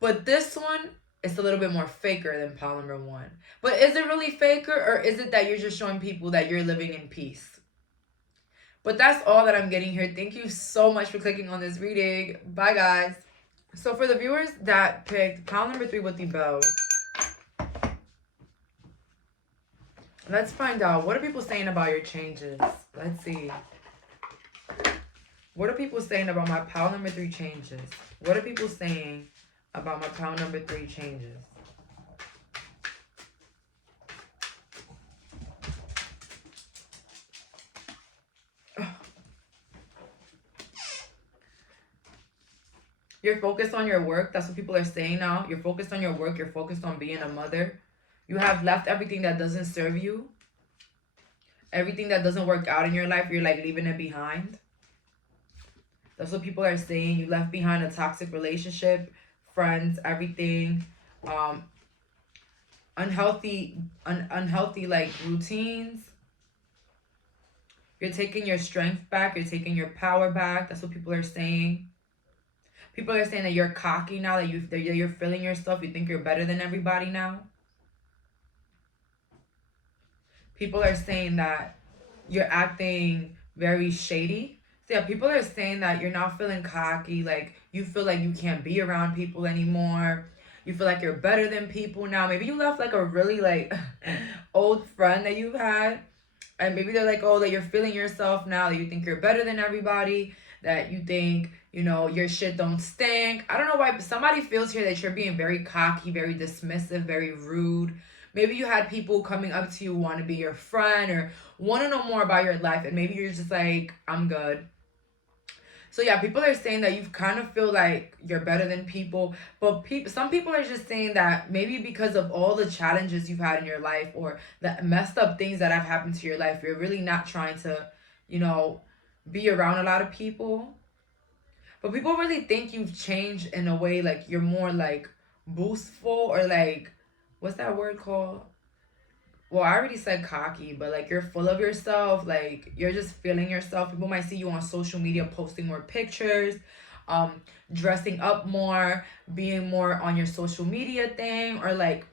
But this one is a little bit more faker than pile number 1. But is it really faker, or is it that you're just showing people that you're living in peace? But that's all that I'm getting here. Thank you so much for clicking on this reading. Bye, guys. So for the viewers that picked pile number 3 with the bell, let's find out. What are people saying about your changes? Let's see. What are people saying about my pile number 3 changes? What are people saying about my pile number 3 changes? You're focused on your work. That's what people are saying now. You're focused on your work. You're focused on being a mother. You have left everything that doesn't serve you. Everything that doesn't work out in your life, you're like leaving it behind. That's what people are saying. You left behind a toxic relationship, friends, everything. Um, unhealthy like routines. You're taking your strength back. You're taking your power back. That's what people are saying. People are saying that you're cocky now, that you're feeling yourself. You think you're better than everybody now. People are saying that you're acting very shady. So yeah, people are saying that you're not feeling cocky, like you feel like you can't be around people anymore. You feel like you're better than people now. Maybe you left like a really like old friend that you've had. And maybe they're like, oh, that you're feeling yourself now, that you think you're better than everybody, that you think, you know, your shit don't stink. I don't know why, but somebody feels here that you're being very cocky, very dismissive, very rude. Maybe you had people coming up to you, want to be your friend or want to know more about your life, and maybe you're just like, I'm good. So yeah, people are saying that you kind of feel like you're better than people, but some people are just saying that maybe because of all the challenges you've had in your life or the messed up things that have happened to your life, you're really not trying to, you know, be around a lot of people. But people really think you've changed in a way like you're more like boostful or like, what's that word called? Well, I already said cocky, but like you're full of yourself, like you're just feeling yourself. People might see you on social media posting more pictures, um, dressing up more, being more on your social media thing, or like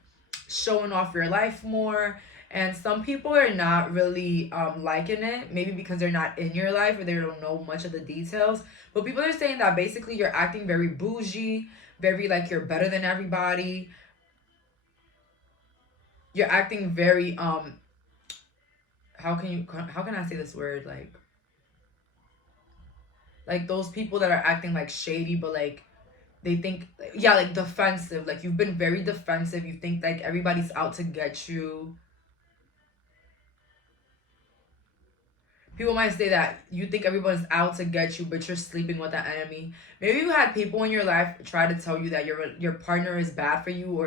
showing off your life more. And some people are not really liking it, maybe because they're not in your life or they don't know much of the details. But people are saying that basically you're acting very bougie, very like you're better than everybody. You're acting very how can I say this word, like those people that are acting like shady, but like they think, yeah, like defensive, like you've been very defensive. You think like everybody's out to get you. People might say that you think everyone's out to get you, but you're sleeping with the enemy. Maybe you had people in your life try to tell you that your partner is bad for you,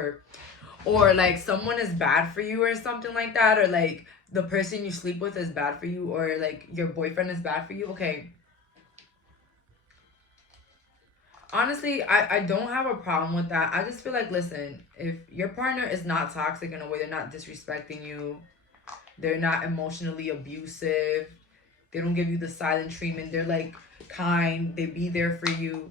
or like someone is bad for you or something like that, or like the person you sleep with is bad for you, or like your boyfriend is bad for you. Okay, honestly, I don't have a problem with that. I just feel like, listen, if your partner is not toxic in a way, they're not disrespecting you, they're not emotionally abusive, they don't give you the silent treatment, they're like kind, they be there for you.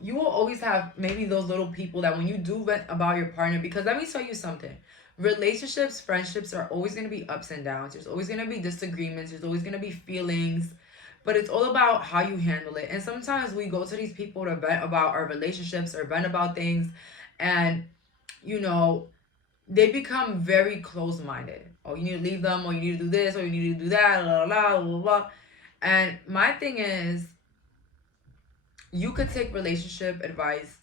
You will always have maybe those little people that when you do vent about your partner, because let me tell you something. Relationships, friendships are always going to be ups and downs. There's always going to be disagreements. There's always going to be feelings. But it's all about how you handle it. And sometimes we go to these people to vent about our relationships or vent about things. And, you know, they become very close minded. Oh, you need to leave them, or you need to do this, or you need to do that, blah, blah, blah, blah, blah. And my thing is, you could take relationship advice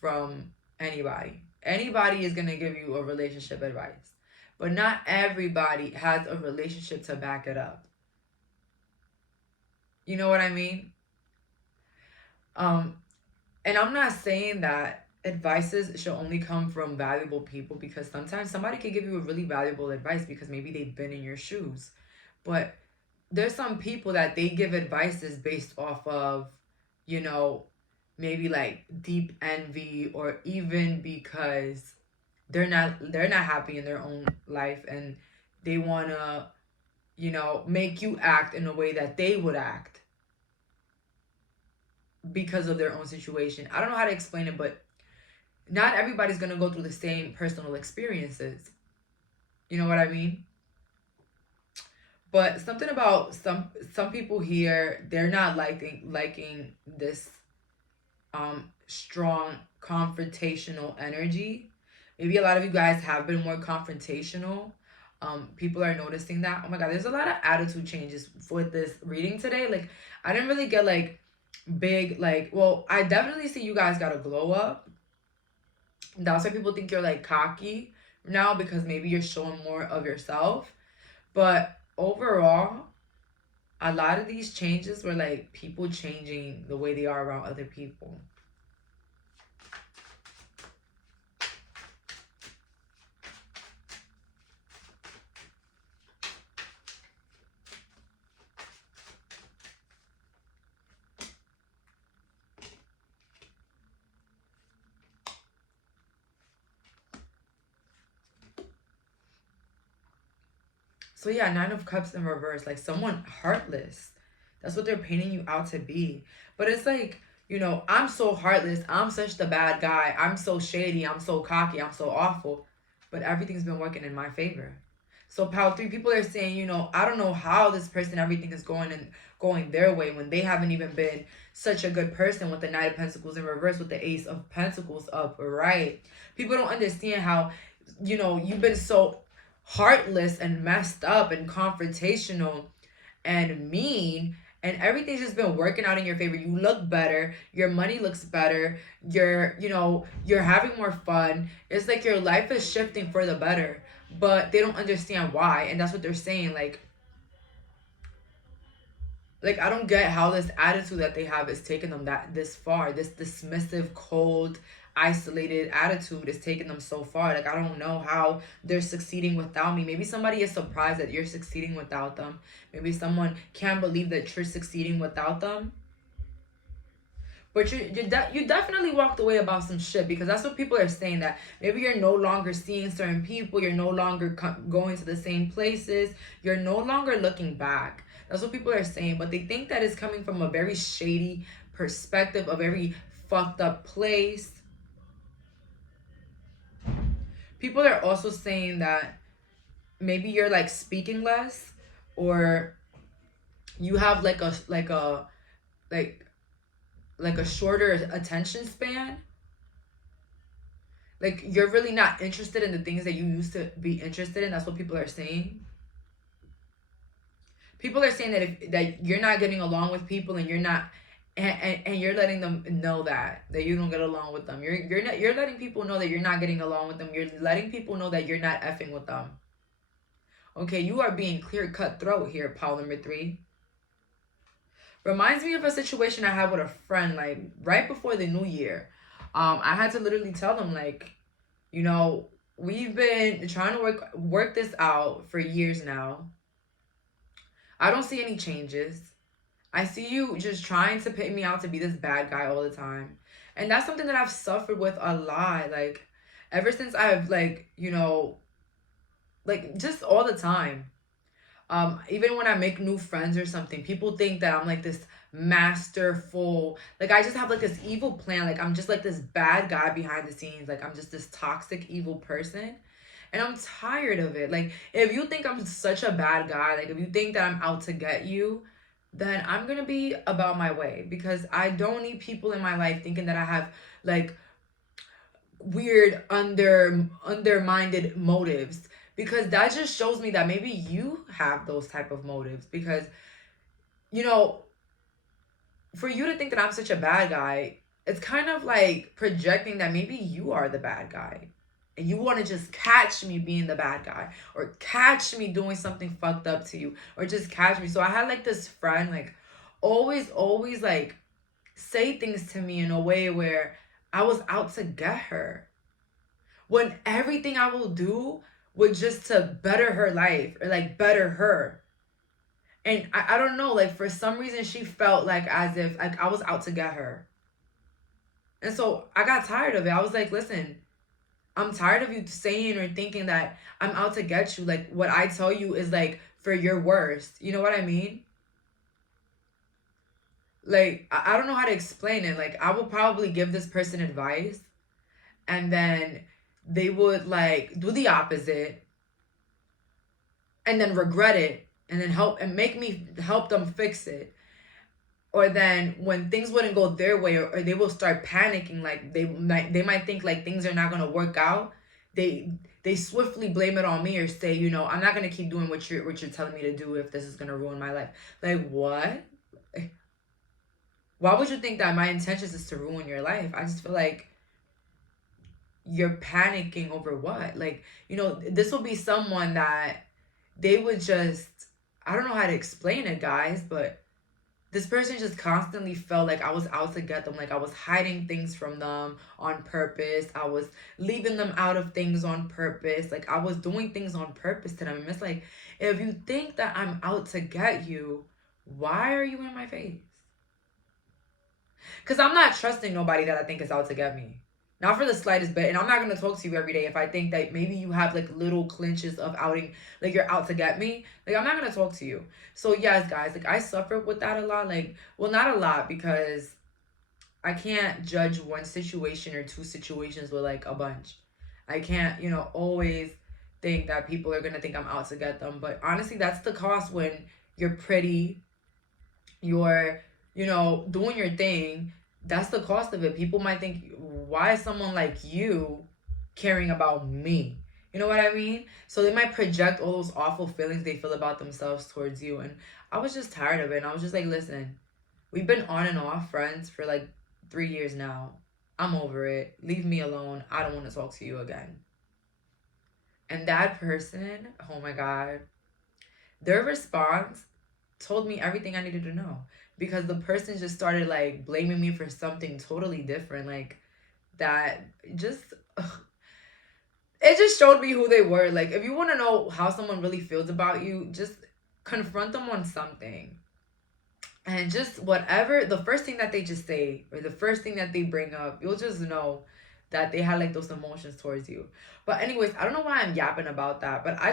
from anybody. Anybody is going to give you a relationship advice. But not everybody has a relationship to back it up. You know what I mean? And I'm not saying that advices should only come from valuable people, because sometimes somebody could give you a really valuable advice because maybe they've been in your shoes. But there's some people that they give advices based off of, you know, maybe like deep envy, or even because they're not happy in their own life, and they want to, you know, make you act in a way that they would act because of their own situation. I don't know how to explain it, but not everybody's going to go through the same personal experiences. You know what I mean? But something about some people here, they're not liking this strong confrontational energy. Maybe a lot of you guys have been more confrontational. People are noticing that. Oh my god, there's a lot of attitude changes for this reading today. Like, I didn't really get like big, like, well, I definitely see you guys got a glow up. That's why people think you're like cocky now, because maybe you're showing more of yourself. But overall, a lot of these changes were like people changing the way they are around other people. So yeah, Nine of Cups in reverse, like someone heartless. That's what they're painting you out to be. But it's like, you know, I'm so heartless. I'm such the bad guy. I'm so shady. I'm so cocky. I'm so awful. But everything's been working in my favor. So pile 3, people are saying, you know, I don't know how this person, everything is going their way when they haven't even been such a good person with the Knight of Pentacles in reverse with the Ace of Pentacles upright. People don't understand how, you know, you've been so heartless and messed up and confrontational and mean, and everything's just been working out in your favor. You look better, your money looks better, you're, you know, you're having more fun. It's like your life is shifting for the better, but they don't understand why. And that's what they're saying, like I don't get how this attitude that they have is taking them that this far. This dismissive, cold, isolated attitude is taking them so far. Like I don't know how they're succeeding without me. Maybe somebody is surprised that you're succeeding without them. Maybe someone can't believe that you're succeeding without them. But you definitely walked away about some shit, because that's what people are saying, that maybe you're no longer seeing certain people, you're no longer going to the same places, you're no longer looking back. That's what people are saying, but they think that it's coming from a very shady perspective, a very fucked up place. People are also saying that maybe you're like speaking less, or you have like a shorter attention span. Like you're really not interested in the things that you used to be interested in. That's what people are saying. People are saying that you're not getting along with people, and you're not, and you're letting them know that you don't get along with them. You're letting people know that you're not getting along with them. You're letting people know that you're not effing with them. Okay, you are being clear cutthroat here, pile number 3. Reminds me of a situation I had with a friend, like right before the new year. I had to literally tell them, like, you know, we've been trying to work this out for years now. I don't see any changes. I see you just trying to paint me out to be this bad guy all the time. And that's something that I've suffered with a lot. Like, ever since I've, like, you know, like, just all the time. Even when I make new friends or something, people think that I'm like this masterful, like I just have like this evil plan. Like I'm just like this bad guy behind the scenes. Like I'm just this toxic, evil person. And I'm tired of it. Like, if you think I'm such a bad guy, like if you think that I'm out to get you, then I'm gonna be about my way, because I don't need people in my life thinking that I have like weird undermined motives, because that just shows me that maybe you have those type of motives. Because, you know, for you to think that I'm such a bad guy, it's kind of like projecting that maybe you are the bad guy, and you want to just catch me being the bad guy, or catch me doing something fucked up to you, or just catch me. So I had like this friend, like always like say things to me in a way where I was out to get her, when everything I will do was just to better her life, or like better her. And I don't know, like for some reason she felt like as if like I was out to get her. And so I got tired of it. I was like, listen, I'm tired of you saying or thinking that I'm out to get you. Like what I tell you is like for your worst. You know what I mean? Like I don't know how to explain it. Like I would probably give this person advice, and then they would like do the opposite, and then regret it, and then make me help them fix it. Or then when things wouldn't go their way, or they will start panicking, like they might think like things are not going to work out, they swiftly blame it on me, or say, you know, I'm not going to keep doing what you're telling me to do if this is going to ruin my life. Like what? Why would you think that my intentions is to ruin your life? I just feel like you're panicking over what? Like, you know, this will be someone that they would just, I don't know how to explain it, guys, but this person just constantly felt like I was out to get them. Like I was hiding things from them on purpose. I was leaving them out of things on purpose. Like I was doing things on purpose to them. And it's like, if you think that I'm out to get you, why are you in my face? Because I'm not trusting nobody that I think is out to get me. Not for the slightest bit. And I'm not going to talk to you every day if I think that maybe you have like little clinches of outing, like you're out to get me. Like, I'm not going to talk to you. So yes, guys, like I suffer with that a lot. Like, well, not a lot, because I can't judge one situation or two situations with like a bunch. I can't, always think that people are going to think I'm out to get them. But honestly, that's the cost when you're pretty, you're, doing your thing. That's the cost of it. People might think, why is someone like you caring about me? You know what I mean? So they might project all those awful feelings they feel about themselves towards you. And I was just tired of it. And I was just like, listen, we've been on and off friends for like 3 years now. I'm over it. Leave me alone. I don't want to talk to you again. And that person, oh my God, their response told me everything I needed to know, because the person just started like blaming me for something totally different. Like, that just, it just showed me who they were. Like, if you want to know how someone really feels about you, just confront them on something. And just whatever, the first thing that they just say or the first thing that they bring up, you'll just know that they had like those emotions towards you. But anyways, I don't know why I'm yapping about that, but I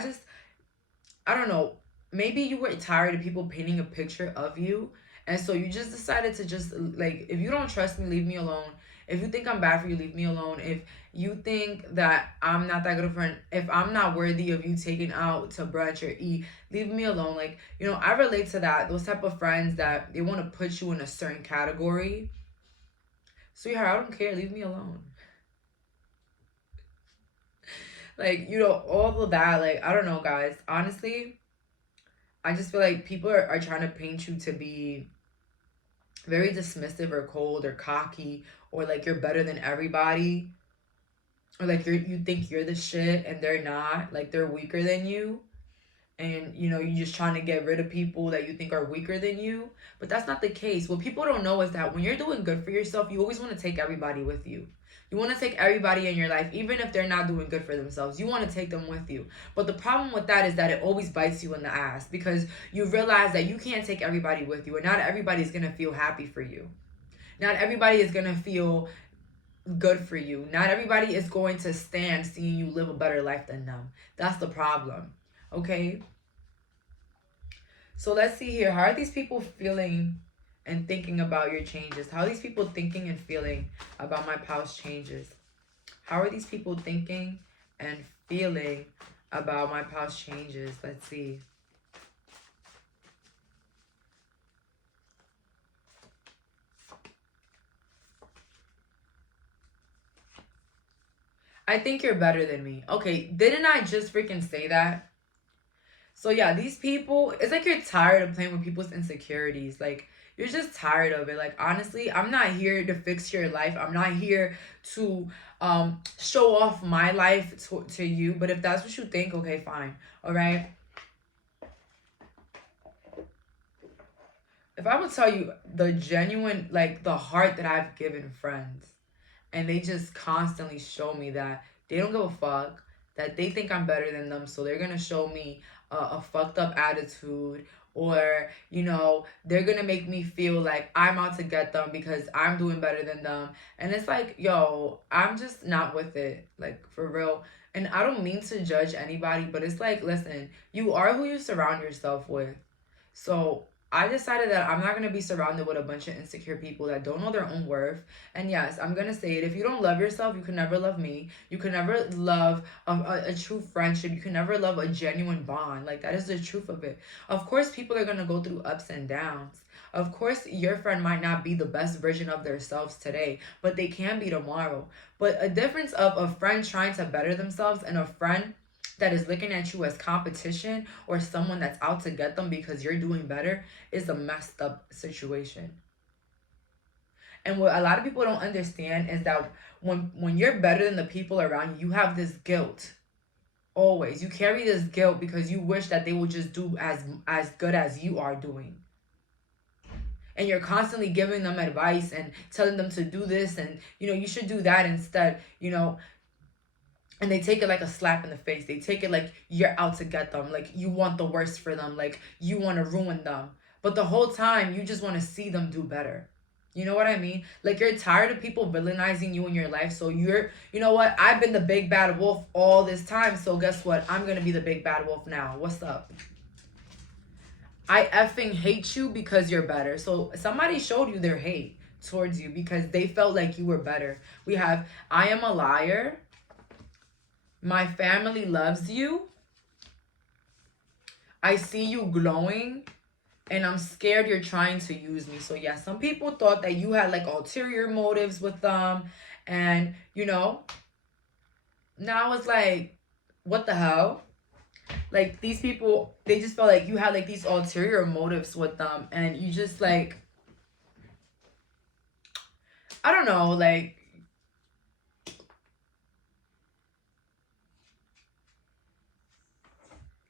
don't know. Maybe you were tired of people painting a picture of you. And so you just decided to just, like, if you don't trust me, leave me alone. If you think I'm bad for you, leave me alone. If you think that I'm not that good of a friend, if I'm not worthy of you taking out to brunch or eat, leave me alone. Like, I relate to that. Those type of friends that they want to put you in a certain category. Sweetheart, I don't care. Leave me alone. Like, all of that. Like, I don't know, guys. Honestly, I just feel like people are trying to paint you to be very dismissive or cold or cocky, or like you're better than everybody, or like you think you're the shit and they're not, like they're weaker than you. And you're just trying to get rid of people that you think are weaker than you. But that's not the case. What people don't know is that when you're doing good for yourself, you always want to take everybody with you. You want to take everybody in your life, even if they're not doing good for themselves. You want to take them with you. But the problem with that is that it always bites you in the ass, because you realize that you can't take everybody with you, and not everybody's going to feel happy for you. Not everybody is going to feel good for you. Not everybody is going to stand seeing you live a better life than them. That's the problem. Okay? So let's see here. How are these people feeling and thinking about your changes? How are these people thinking and feeling about my past changes? How are these people thinking and feeling about my past changes? Let's see. I think you're better than me. Okay, didn't I just freaking say that? So yeah, these people, it's like you're tired of playing with people's insecurities. Like, you're just tired of it. Like, honestly, I'm not here to fix your life. I'm not here to show off my life to you. But if that's what you think, okay, fine. All right. If I would tell you the genuine, like the heart that I've given friends, and they just constantly show me that they don't give a fuck, that they think I'm better than them, so they're gonna show me a fucked up attitude, or they're gonna make me feel like I'm out to get them because I'm doing better than them. And it's like, yo, I'm just not with it, like, for real. And I don't mean to judge anybody, but it's like, listen, you are who you surround yourself with. So I decided that I'm not going to be surrounded with a bunch of insecure people that don't know their own worth. And yes, I'm going to say it. If you don't love yourself, you can never love me. You can never love a true friendship. You can never love a genuine bond. Like, that is the truth of it. Of course, people are going to go through ups and downs. Of course, your friend might not be the best version of themselves today, but they can be tomorrow. But a difference of a friend trying to better themselves and a friend that is looking at you as competition, or someone that's out to get them because you're doing better, is a messed up situation. And what a lot of people don't understand is that when you're better than the people around you, you have this guilt. Always. You carry this guilt because you wish that they would just do as good as you are doing. And you're constantly giving them advice and telling them to do this, and you should do that instead, and they take it like a slap in the face. They take it like you're out to get them, like you want the worst for them, like you want to ruin them. But the whole time, you just want to see them do better. You know what I mean? Like, you're tired of people villainizing you in your life. So you're, you know what? I've been the big bad wolf all this time. So guess what? I'm going to be the big bad wolf now. What's up? I effing hate you because you're better. So somebody showed you their hate towards you because they felt like you were better. We have, I am a liar. My family loves you. I see you glowing. And I'm scared you're trying to use me. So yeah, some people thought that you had like ulterior motives with them. And, you know, now it's like, what the hell? Like, these people, they just felt like you had like these ulterior motives with them. And you just like, I don't know, like,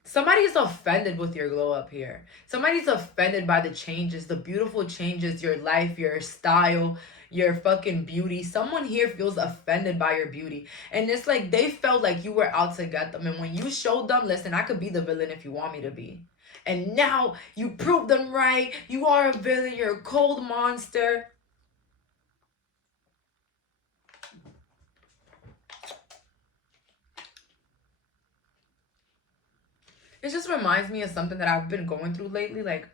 somebody's offended with your glow up here. Somebody's offended by the changes, the beautiful changes, your life, your style, your fucking beauty. Someone here feels offended by your beauty. And it's like they felt like you were out to get them. And when you showed them, listen, I could be the villain if you want me to be. And now you proved them right. You are a villain. You're a cold monster. It just reminds me of something that I've been going through lately. Like,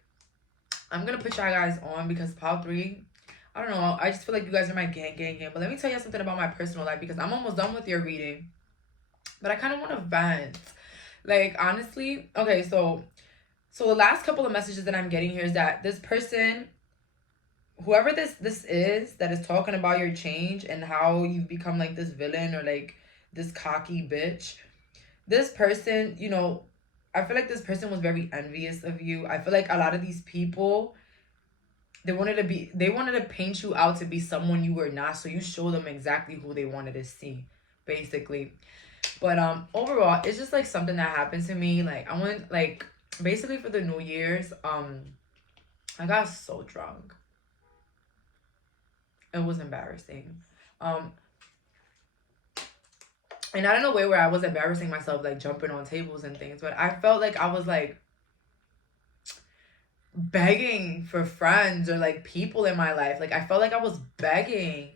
I'm going to put y'all guys on because Pile 3, I don't know. I just feel like you guys are my gang. But let me tell you something about my personal life because I'm almost done with your reading. But I kind of want to vent. Like, honestly, okay, so the last couple of messages that I'm getting here is that this person, whoever this is that is talking about your change and how you've become like this villain or like this cocky bitch, this person, you know, I feel like this person was very envious of you. I feel like a lot of these people, they wanted to paint you out to be someone you were not. So you show them exactly who they wanted to see, basically. But overall, it's just like something that happened to me. Like, I went, like, basically for the New Year's, I got so drunk. It was embarrassing. And not in a way where I was embarrassing myself, like jumping on tables and things, but I felt like I was like begging for friends or like people in my life. Like, I felt like I was begging.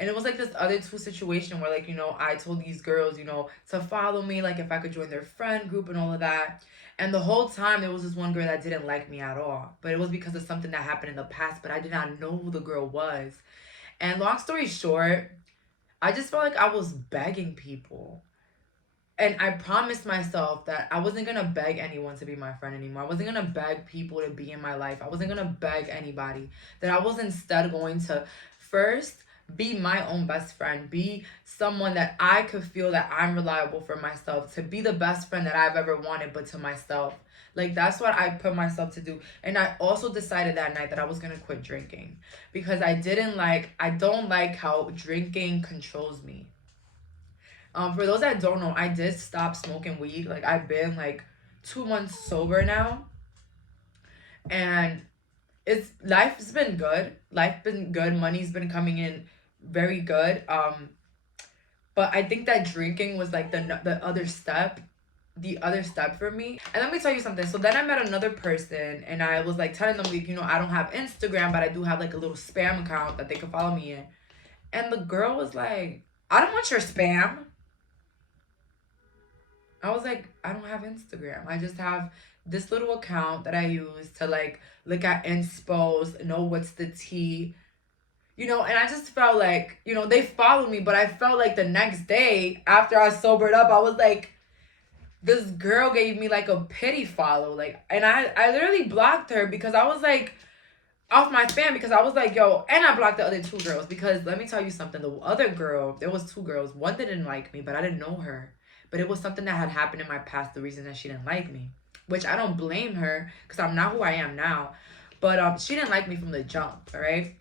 And it was like this other two situation where, like, you know, I told these girls, you know, to follow me, like if I could join their friend group and all of that. And the whole time there was this one girl that didn't like me at all. But it was because of something that happened in the past, but I did not know who the girl was. And long story short, I just felt like I was begging people. And I promised myself that I wasn't going to beg anyone to be my friend anymore. I wasn't going to beg people to be in my life. I wasn't going to beg anybody. That I was instead going to first be my own best friend. Be someone that I could feel that I'm reliable for myself. To be the best friend that I've ever wanted, but to myself. Like, that's what I put myself to do. And I also decided that night that I was going to quit drinking. Because I don't like how drinking controls me. For those that don't know, I did stop smoking weed. Like, I've been like 2 months sober now. And life's been good. Life's been good. Money's been coming in very good. But I think that drinking was like the other step for me. And let me tell you something. So then I met another person and I was like telling them, like, you know, I don't have Instagram, but I do have like a little spam account that they can follow me in. And the girl was like, I don't want your spam. I was like, I don't have Instagram. I just have this little account that I use to like look at inspos, know what's the tea. You know, and I just felt like, you know, they followed me, but I felt like the next day after I sobered up, I was like, this girl gave me like a pity follow. Like, and I literally blocked her because I was like, off my spam, because I was like, yo, and I blocked the other two girls because let me tell you something. The other girl, there was two girls. One didn't like me, but I didn't know her. But it was something that had happened in my past, the reason that she didn't like me. Which I don't blame her because I'm not who I am now. But she didn't like me from the jump, all right?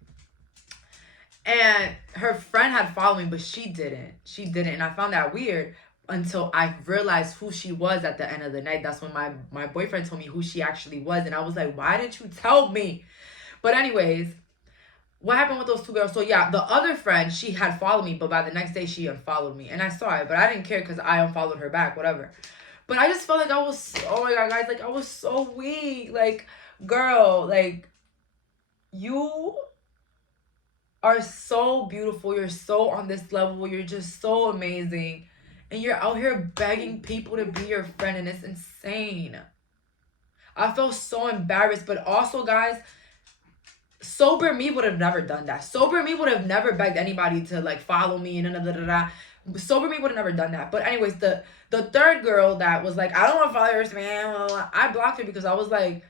And her friend had followed me, but she didn't. She didn't. And I found that weird until I realized who she was at the end of the night. That's when my boyfriend told me who she actually was. And I was like, why didn't you tell me? But anyways, what happened with those two girls? So yeah, the other friend, she had followed me, but by the next day she unfollowed me. And I saw it, but I didn't care because I unfollowed her back, whatever. But I just felt like I was, oh my God, guys, like I was so weak. Like, girl, like, you are so beautiful. You're so on this level. You're just so amazing. And you're out here begging people to be your friend, and it's insane. I feel so embarrassed. But also, guys, sober me would have never done that. Sober me would have never begged anybody to like follow me and da da da da. Sober me would have never done that. But anyways, the third girl that was like, I don't want to follow yours, man. I blocked her because I was like,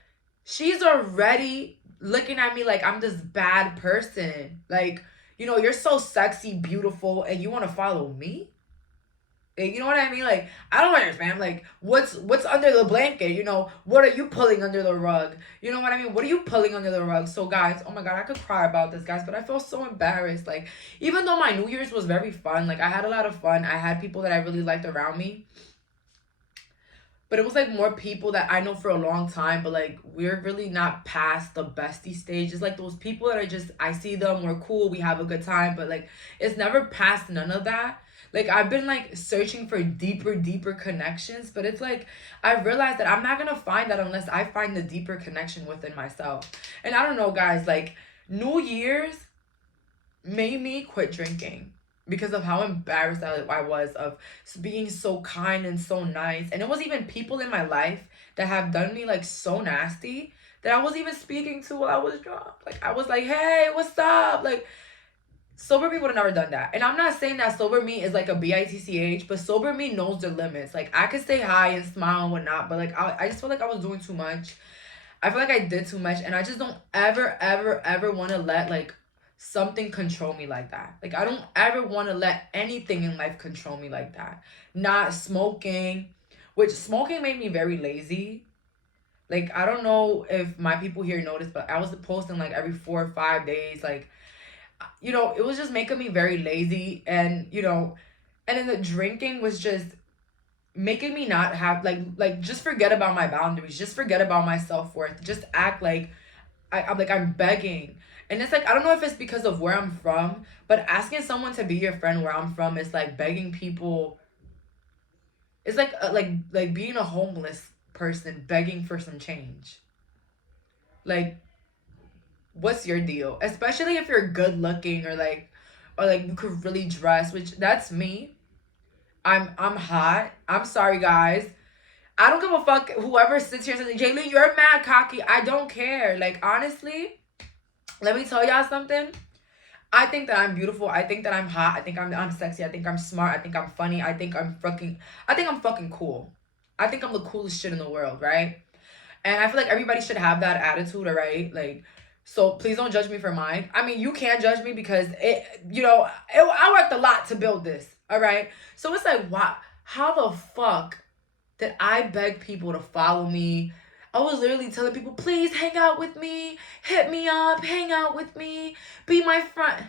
she's already looking at me like I'm this bad person. Like, you know, you're so sexy, beautiful, and you want to follow me? Like, you know what I mean? Like, I don't understand. Like, what's under the blanket? You know, what are you pulling under the rug? You know what I mean? What are you pulling under the rug? So, guys, oh my God, I could cry about this, guys, but I feel so embarrassed. Like, even though my New Year's was very fun, like, I had a lot of fun. I had people that I really liked around me. But it was, like, more people that I know for a long time, but, like, we're really not past the bestie stage. It's, like, those people that are just, I see them, we're cool, we have a good time, but, like, it's never past none of that. Like, I've been, like, searching for deeper connections, but it's, like, I realized that I'm not gonna find that unless I find the deeper connection within myself. And I don't know, guys, like, New Year's made me quit drinking because of how embarrassed I was of being so kind and so nice. And it was even people in my life that have done me, like, so nasty that I was even speaking to while I was drunk. Like, I was like, hey, what's up? Like, sober me would have never done that. And I'm not saying that sober me is like a bitch, but sober me knows their limits. Like, I could say hi and smile and whatnot, but like I just feel like I was doing too much. I feel like I did too much, and I just don't ever want to let like something control me like that. Like, I don't ever want to let anything in life control me like that. Not smoking, which smoking made me very lazy. Like, I don't know if my people here noticed, but I was posting like every 4 or 5 days. Like, you know, it was just making me very lazy. And, you know, and then the drinking was just making me not have like just forget about my boundaries, just forget about my self-worth, just act like I'm begging. And it's like, I don't know if it's because of where I'm from, but asking someone to be your friend where I'm from is like begging people. It's like being a homeless person begging for some change. Like, what's your deal? Especially if you're good looking or like you could really dress, which that's me. I'm hot. I'm sorry, guys. I don't give a fuck whoever sits here and says, Jayleen, you're mad cocky. I don't care. Like, honestly, let me tell y'all something. I think that I'm beautiful. I think that I'm hot. I think I'm sexy. I think I'm smart. I think I'm funny. I think I'm fucking cool. I think I'm the coolest shit in the world, right? And I feel like everybody should have that attitude, all right? Like, so please don't judge me for mine. I mean, you can't judge me because I worked a lot to build this, all right? So it's like, wow, how the fuck did I beg people to follow me? I was literally telling people, please hang out with me, hit me up, hang out with me, be my friend.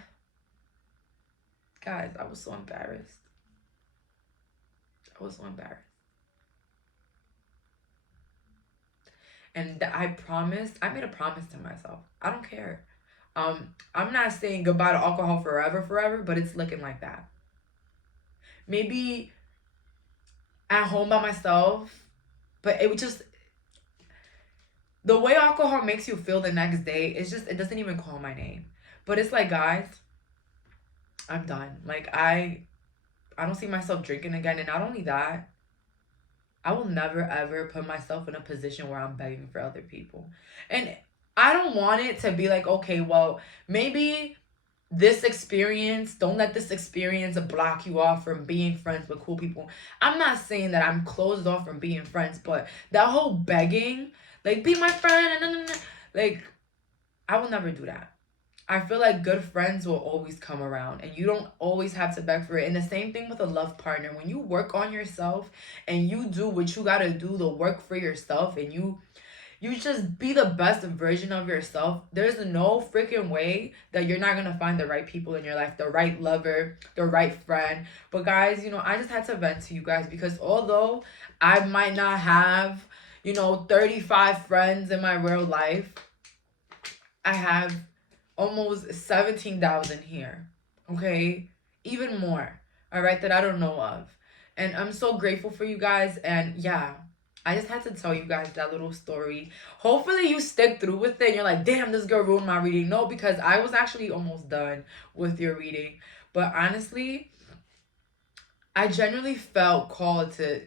Guys, I was so embarrassed. I was so embarrassed. And I made a promise to myself. I don't care. I'm not saying goodbye to alcohol forever, but it's looking like that. Maybe at home by myself, but it would just, the way alcohol makes you feel the next day, it's just, it doesn't even call my name. But it's like, guys, I'm done. Like, I don't see myself drinking again. And not only that, I will never ever put myself in a position where I'm begging for other people. And I don't want it to be like, okay, well, maybe this experience, don't let this experience block you off from being friends with cool people. I'm not saying that I'm closed off from being friends, but that whole begging, like, be my friend, like, I will never do that. I feel like good friends will always come around, and you don't always have to beg for it. And the same thing with a love partner. When you work on yourself and you do what you gotta do, the work for yourself, and you just be the best version of yourself, there's no freaking way that you're not gonna find the right people in your life, the right lover, the right friend. But guys, you know, I just had to vent to you guys because although I might not have, 35 friends in my real life, I have almost 17,000 here, okay? Even more, all right, that I don't know of. And I'm so grateful for you guys. And yeah, I just had to tell you guys that little story. Hopefully you stick through with it and you're like, damn, this girl ruined my reading. No, because I was actually almost done with your reading. But honestly, I genuinely felt called to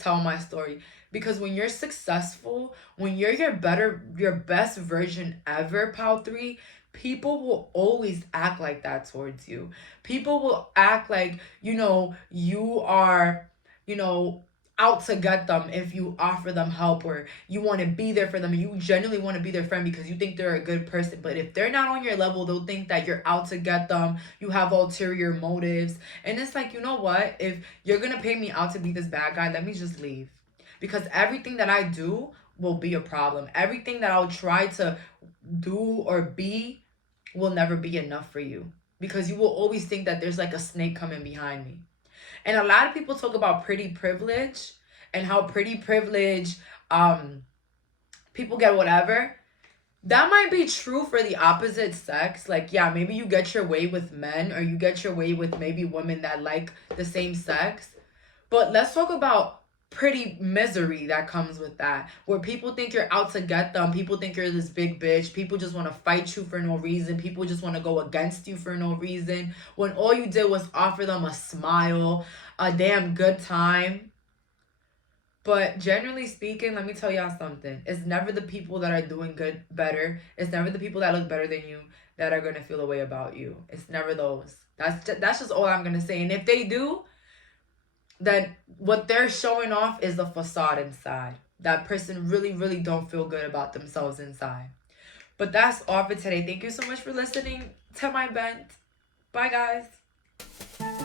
tell my story, because when you're successful, when you're your best version ever, Pal 3, people will always act like that towards you. People will act like, you are, you know, out to get them if you offer them help, or you want to be there for them and you genuinely want to be their friend because you think they're a good person. But if they're not on your level, they'll think that you're out to get them. You have ulterior motives. And it's like, you know what? If you're going to pay me out to be this bad guy, let me just leave. Because everything that I do will be a problem. Everything that I'll try to do or be will never be enough for you. Because you will always think that there's like a snake coming behind me. And a lot of people talk about pretty privilege and how pretty privilege, people get whatever. That might be true for the opposite sex. Like, yeah, maybe you get your way with men, or you get your way with maybe women that like the same sex. But let's talk about pretty misery that comes with that, where people think you're out to get them. People think you're this big bitch. People just want to fight you for no reason. People just want to go against you for no reason, when all you did was offer them a smile, a damn good time. But generally speaking, let me tell y'all something. It's never the people that are doing good better. It's never the people that look better than you that are going to feel a way about you. It's never those. That's just all I'm going to say. And if they do, then what they're showing off is the facade inside. That person really, really don't feel good about themselves inside. But that's all for today. Thank you so much for listening to my vent. Bye, guys.